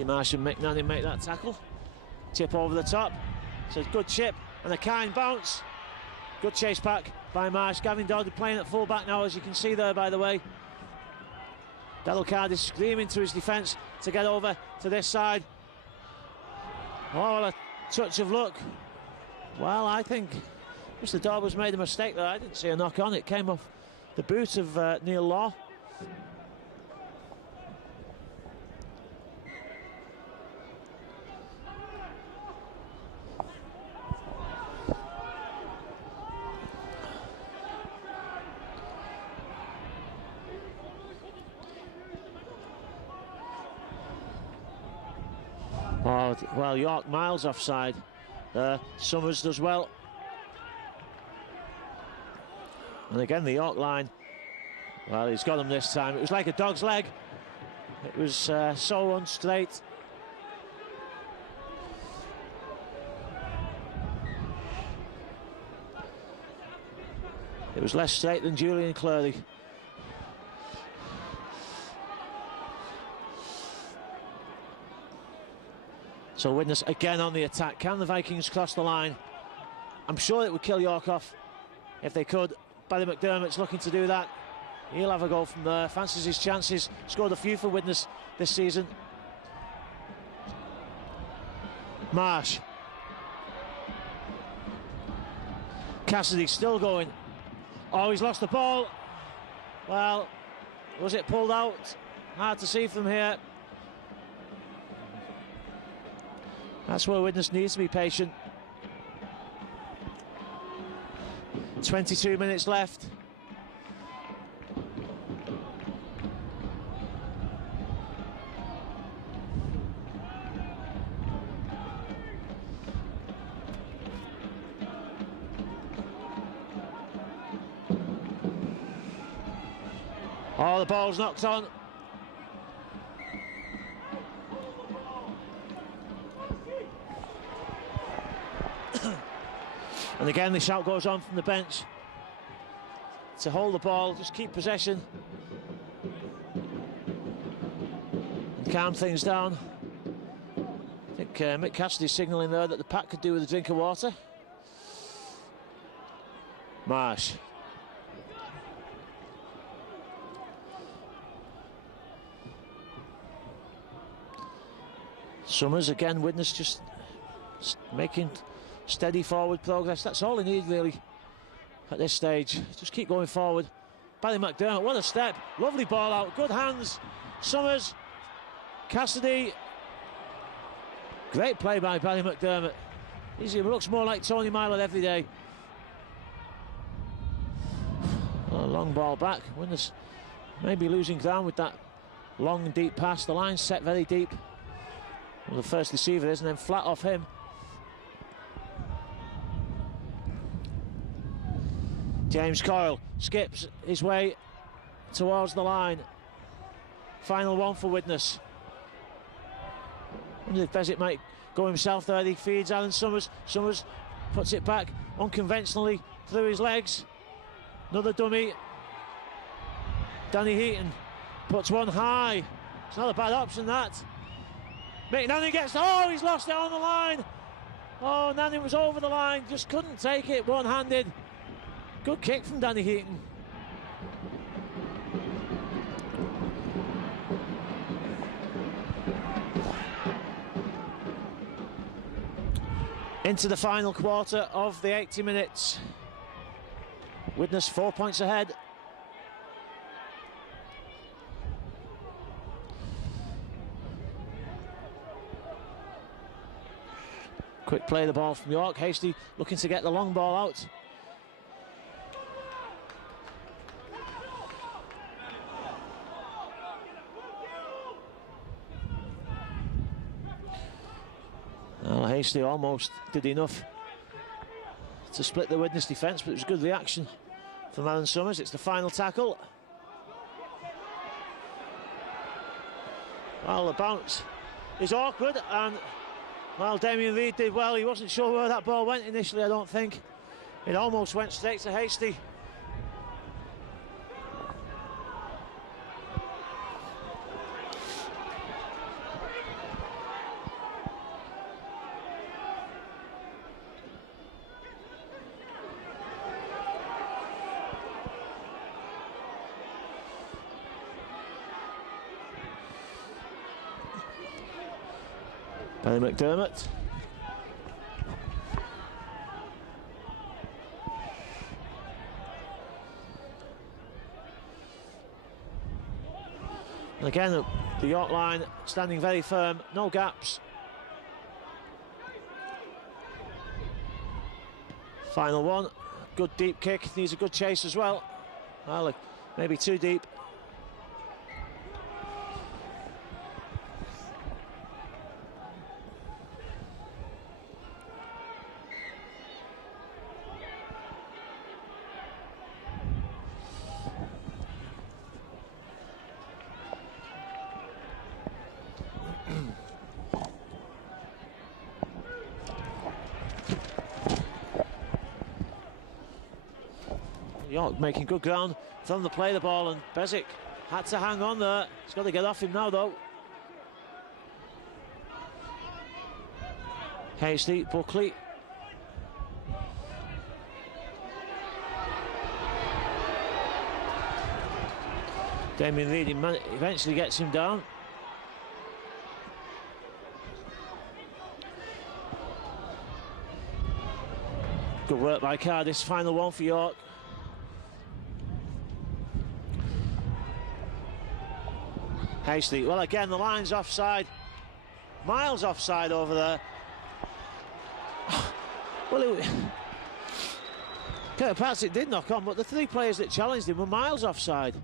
Marsh and McNanny make that tackle. Chip over the top. So good chip and a kind bounce. Good chase back by Marsh. Gavin Dodd playing at full back now, as you can see there, by the way. Delcard is screaming to his defence to get over to this side. Oh, a touch of luck. Well, I think Mr. Daubers made a mistake there. I didn't see a knock on. It came off the boot of Neil Law. Oh, well, York miles offside. Summers does well. And again, the York line, well, he's got him this time. It was like a dog's leg. It was so unstraight. It was less straight than Julian Cleary. So Widnes again on the attack. Can the Vikings cross the line? I'm sure it would kill York off if they could. Barry McDermott's looking to do that. He'll have a goal from there. Fancies his chances. Scored a few for Widnes this season. Marsh. Cassidy still going. Oh, he's lost the ball. Well, was it pulled out? Hard to see from here. That's where Widnes needs to be patient. 22 minutes left. Oh, the ball's knocked on. And again, the shout goes on from the bench to hold the ball, just keep possession and calm things down. I think Mick Cassidy's signalling there that the pack could do with a drink of water. Marsh. Summers again, Widnes just making steady forward progress. That's all they need really at this stage. Just keep going forward. Barry McDermott, what a step. Lovely ball out, good hands. Summers, Cassidy. Great play by Barry McDermott. He looks more like Tony Myler every day. Oh, long ball back. Widnes maybe losing ground with that long and deep pass. The line's set very deep. Well, the first receiver is, and then flat off him. James Coyle skips his way towards the line. Final one for Widnes. Wonder if Bezic might go himself there. He feeds Alan Summers. Summers puts it back unconventionally through his legs. Another dummy. Danny Heaton puts one high. It's not a bad option, that. Mick Nanny gets, oh, he's lost it on the line. Oh, Nanny was over the line, just couldn't take it one-handed. Good kick from Danny Heaton. Into the final quarter of the 80 minutes. Widnes 4 points ahead. Quick play the ball from York. Hasty looking to get the long ball out. Well, Hasty almost did enough to split the Widnes defence, but it was good reaction from Alan Summers. It's the final tackle. Well, the bounce is awkward, and well, Damien Reid did well. He wasn't sure where that ball went initially, I don't think. It almost went straight to Hasty. Barry McDermott. And again, the York line standing very firm, no gaps. Final one, good deep kick, needs a good chase as well. Well, maybe too deep. York making good ground from the play the ball, and Bezic had to hang on there. He's got to get off him now though. Hasty, Buckley. Damien Reid eventually gets him down. Good work by Cardiff. Final one for York. Hasty. Well, again, the line's offside. Miles offside over there. Well, perhaps it did knock on, but the three players that challenged him were miles offside.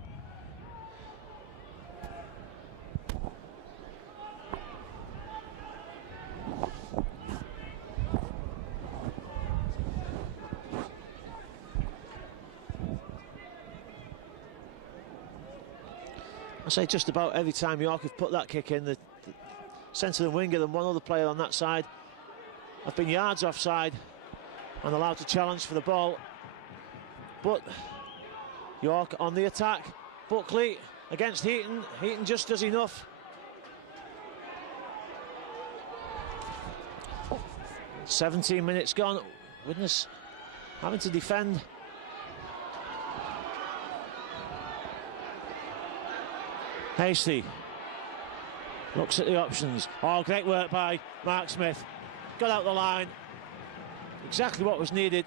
I say just about every time York have put that kick in, the centre and winger and one other player on that side have been yards offside and allowed to challenge for the ball. But York on the attack. Buckley against Heaton. Heaton just does enough. "17 minutes gone. Widnes having to defend. Hasty looks at the options. Oh, great work by Mark Smith. Got out the line. Exactly what was needed.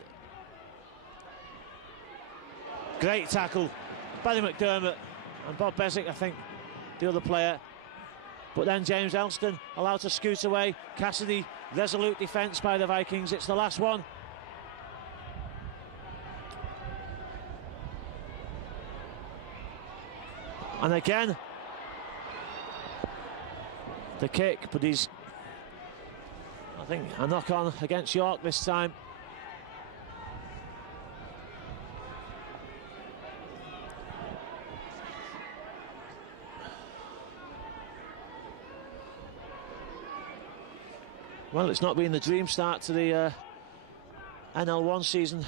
Great tackle. Paddy McDermott and Bob Bezic, I think, the other player. But then James Elston allowed to scoot away. Cassidy, resolute defence by the Vikings. It's the last one. And again, the kick, but he's, I think, a knock on against York this time. Well, it's not been the dream start to the NL1 season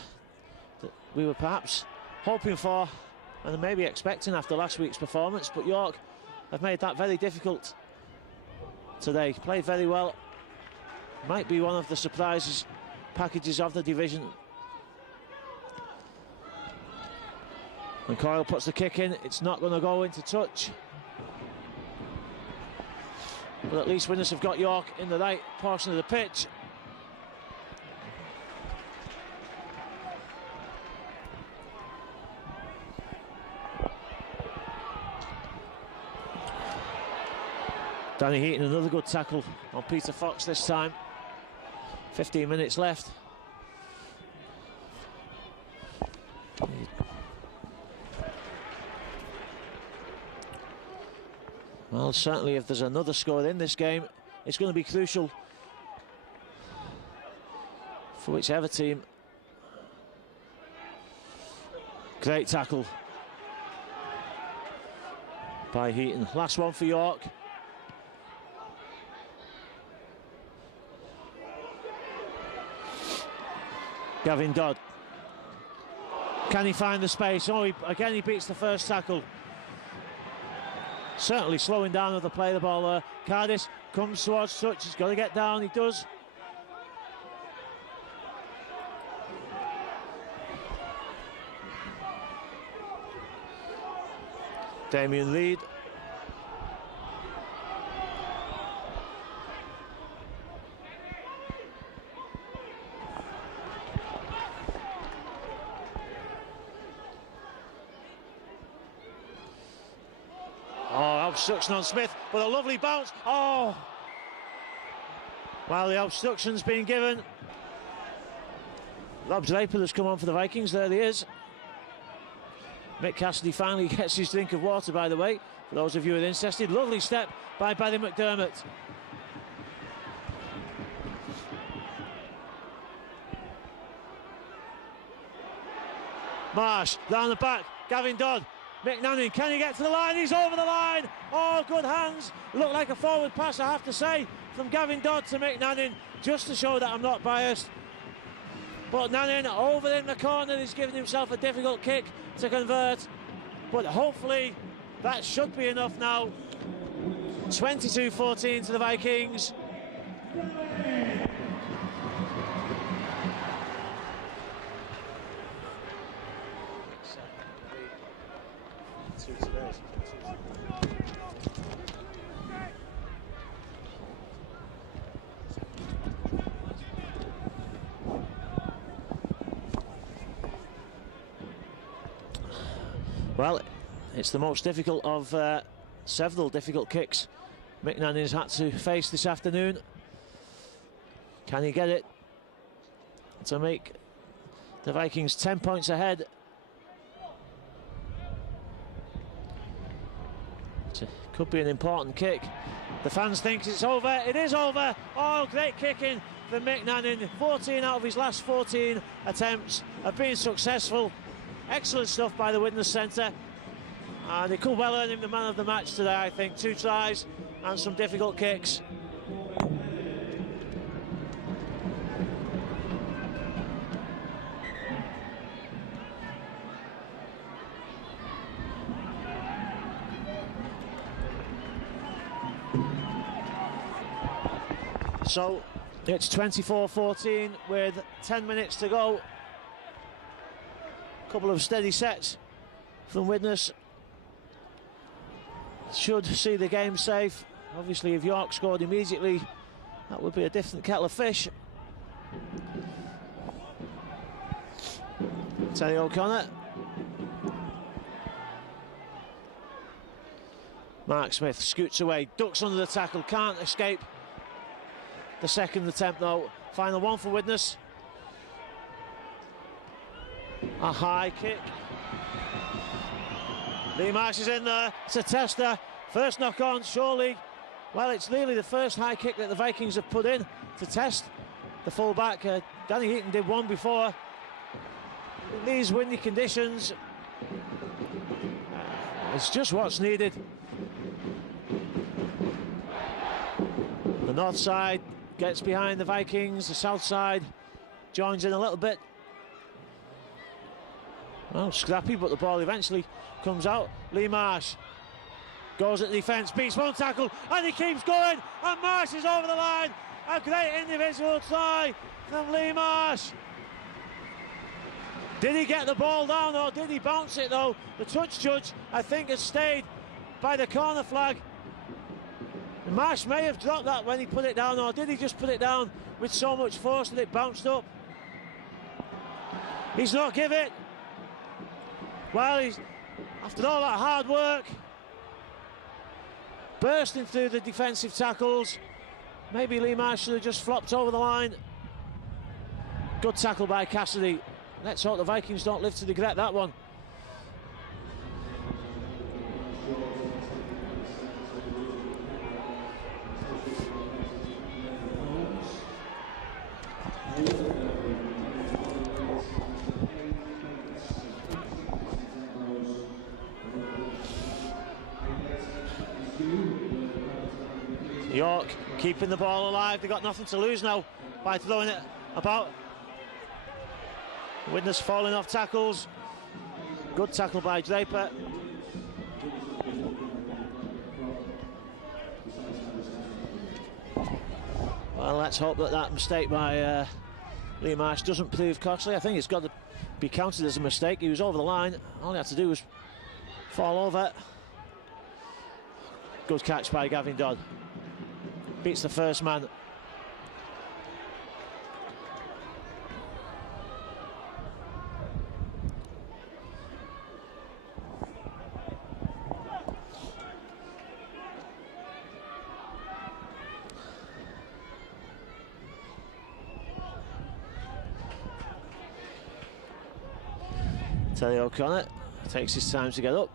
that we were perhaps hoping for and maybe expecting after last week's performance, but York have made that very difficult today. Played very well. Might be one of the surprises packages of the division. And Coyle puts the kick in. It's not going to go into touch. But at least Widnes have got York in the right portion of the pitch. Danny Heaton, another good tackle on Peter Fox this time. 15 minutes left. Well, certainly if there's another score in this game, it's going to be crucial for whichever team. Great tackle by Heaton. Last one for York. Gavin Dodd. Can he find the space? Oh, again he beats the first tackle. Certainly slowing down with the play the ball there. Cardiff comes towards touch. He's got to get down. He does. Damien Reid. Obstruction on Smith, but a lovely bounce. Oh! While the obstruction's been given. Rob Draper has come on for the Vikings. There he is. Mick Cassidy finally gets his drink of water, by the way, for those of you who are interested. Lovely step by Paddy McDermott. Marsh, down the back. Gavin Dodd. McNannon, can he get to the line? He's over the line. Oh, good hands. Looked like a forward pass, I have to say, from Gavin Dodd to McNannon, just to show that I'm not biased. But Nannin over in the corner, he's giving himself a difficult kick to convert. But hopefully that should be enough now. 22-14 to the Vikings. Well, it's the most difficult of several difficult kicks Mick Nannin's had to face this afternoon. Can he get it to make the Vikings 10 points ahead? It could be an important kick. The fans think it's over. It is over. Oh, great kicking from Mick Nannin. 14 out of his last 14 attempts have been successful. Excellent stuff by the Widnes centre. And it could well earn him the man of the match today, I think. 2 tries and some difficult kicks. So it's 24-14 with 10 minutes to go. Couple of steady sets from Widnes should see the game safe. Obviously, if York scored immediately, that would be a different kettle of fish. Terry O'Connor. Mark Smith scoots away, ducks under the tackle, can't escape the second attempt though. Final one for Widnes. A high kick. Lee Marsh is in there. It's a tester. First knock on, surely. Well, it's nearly the first high kick that the Vikings have put in to test the fullback. Danny Heaton did one before. In these windy conditions, it's just what's needed. The north side gets behind the Vikings. The south side joins in a little bit. Well, scrappy, but the ball eventually comes out. Lee Marsh goes at the defence, beats one tackle, and he keeps going, and Marsh is over the line. A great individual try from Lee Marsh. Did he get the ball down, or did he bounce it though? The touch judge, I think, has stayed by the corner flag. And Marsh may have dropped that when he put it down, or did he just put it down with so much force that it bounced up? He's not give it. Well, he's, after all that hard work, bursting through the defensive tackles, maybe Lee Marsh should have just flopped over the line. Good tackle by Cassidy. Let's hope the Vikings don't live to regret that one. York keeping the ball alive. They've got nothing to lose now by throwing it about. Widnes falling off tackles. Good tackle by Draper. Well, let's hope that that mistake by Lee Marsh doesn't prove costly. I think it's got to be counted as a mistake. He was over the line. All he had to do was fall over. Good catch by Gavin Dodd. Beats the first man. Terry O'Connor takes his time to get up.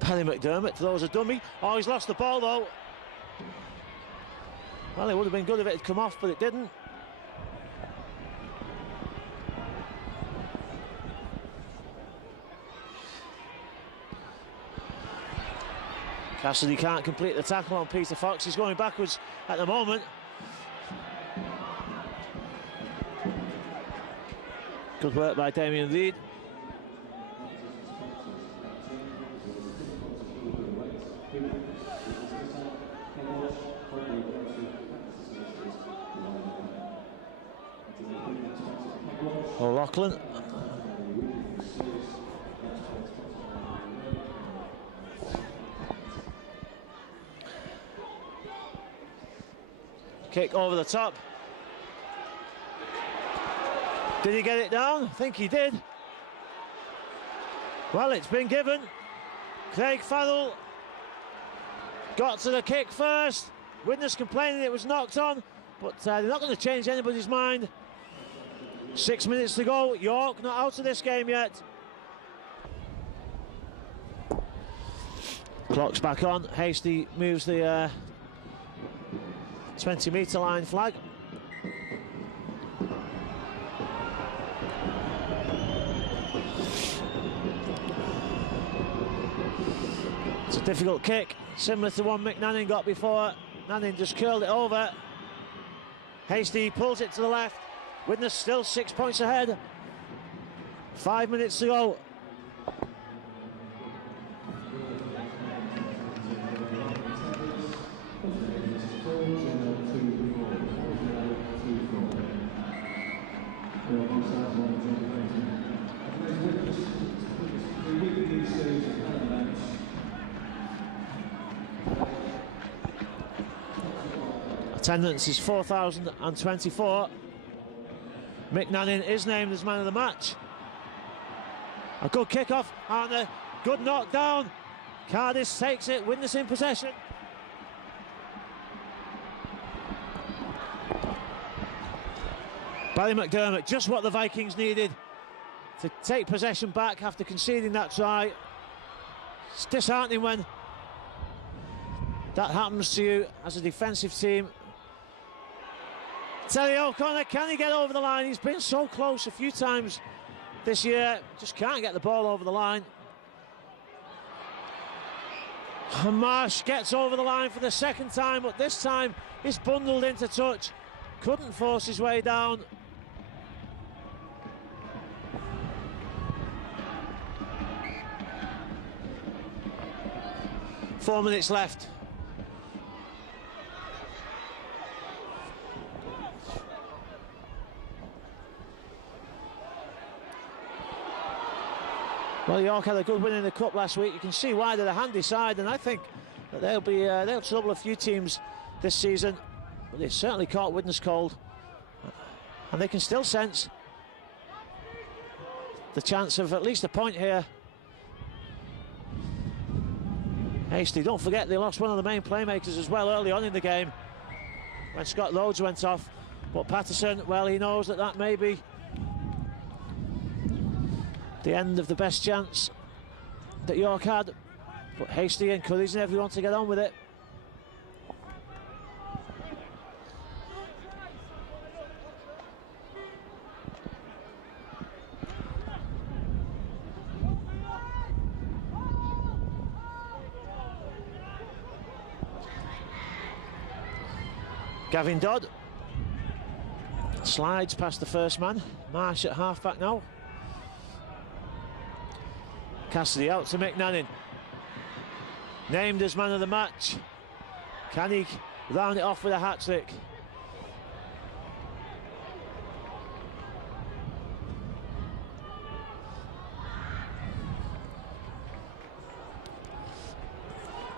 Paddy McDermott throws a dummy. Oh, he's lost the ball though. Well, it would have been good if it had come off, but it didn't. Cassidy can't complete the tackle on Peter Fox. He's going backwards at the moment. Good work by Damien Reed. O'Loughlin. Kick over the top. Did he get it down? I think he did. Well, it's been given. Craig Farrell got to the kick first. Widnes complaining it was knocked on, but they're not going to change anybody's mind. 6 minutes to go. York not out of this game yet. Clock's back on. Hasty moves the 20-metre line flag. It's a difficult kick, similar to one McNannon got before. Nannon just curled it over. Hasty pulls it to the left. Widnes still 6 points ahead. 5 minutes to go. Attendance is 4,024. McNannon is named as man of the match. A good kick-off and a good knockdown. Cardiff takes it, Widnes in possession. Barry McDermott, just what the Vikings needed to take possession back after conceding that try. It's disheartening when that happens to you as a defensive team. Terry O'Connor, can he get over the line? He's been so close a few times this year, just can't get the ball over the line. And Marsh gets over the line for the second time, but this time he's bundled into touch, couldn't force his way down. Four minutes left. Well, York had a good win in the Cup last week. You can see why they're a handy side, and I think that they'll trouble a few teams this season. But they certainly caught Widnes cold, and they can still sense the chance of at least a point here. Hasty, don't forget they lost one of the main playmakers as well early on in the game when Scott Rhodes went off. But Patterson, well, he knows that may be the end of the best chance that York had, but Hasty encouraging everyone to get on with it. Gavin Dodd slides past the first man. Marsh at half-back now. Cassidy out to McNannon. Named as man of the match. Can he round it off with a hat-trick?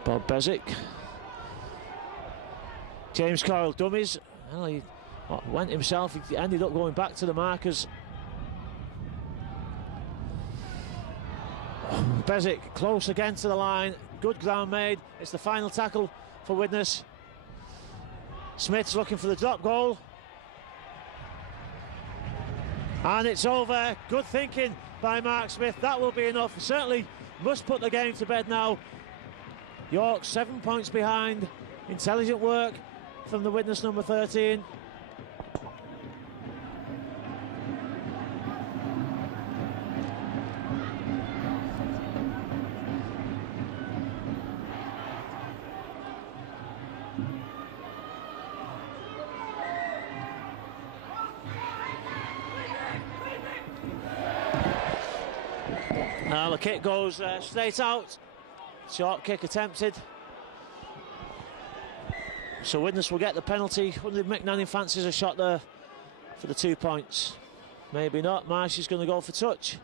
Bob Bezic. James Coyle dummies. Well, he went himself. He ended up going back to the markers. Bezic close again to the line. Good ground made. It's the final tackle for Widnes. Smith's looking for the drop goal. And it's over. Good thinking by Mark Smith. That will be enough. Certainly must put the game to bed now. York 7 points behind. Intelligent work from the Widnes number 13. Now the kick goes straight out. Short kick attempted. So Widnes will get the penalty. Wonder if McNanny fancies a shot there for the 2 points. Maybe not. Marsh is going to go for touch.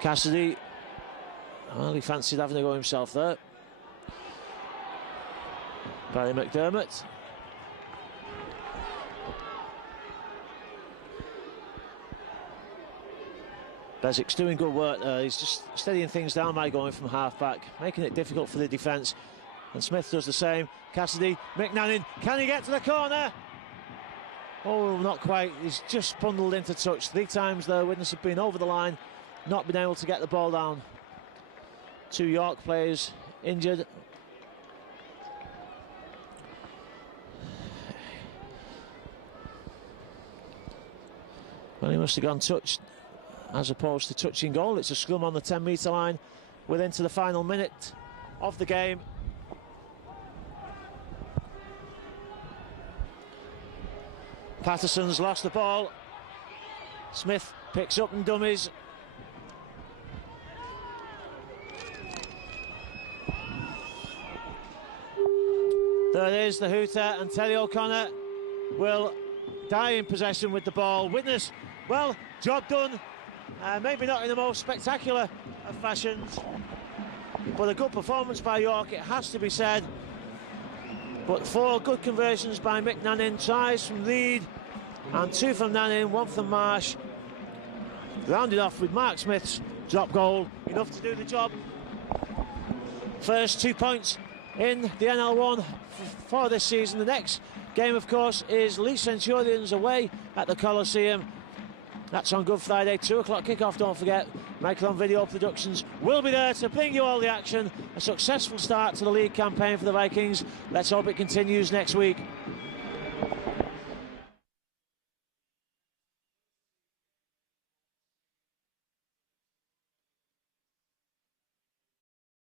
Cassidy, well, he fancied having a go himself there. Barry McDermott. Bezik's doing good work there. He's just steadying things down by going from half-back, making it difficult for the defence. And Smith does the same. Cassidy, McNannon, can he get to the corner? Oh, not quite. He's just bundled into touch. 3 times there, Widnes have been over the line, not been able to get the ball down. 2 York players injured. Well, he must have gone touched as opposed to touching goal. It's a scrum on the 10-metre line. We're into the final minute of the game. Patterson's lost the ball. Smith picks up and dummies. There it is, the hooter, and Terry O'Connor will die in possession with the ball. Widnes, well, job done. Maybe not in the most spectacular of fashions, but a good performance by York, it has to be said. But 4 good conversions by Mick Nannin, tries from Reid, and 2 from Nannin, 1 from Marsh. Rounded off with Mark Smith's drop goal, enough to do the job. First 2 points in the NL1 for this season. The next game, of course, is Leeds Centurions away at the Coliseum. That's on Good Friday, 2 o'clock kickoff, don't forget. Michael on Video Productions will be there to bring you all the action. A successful start to the league campaign for the Vikings. Let's hope it continues next week.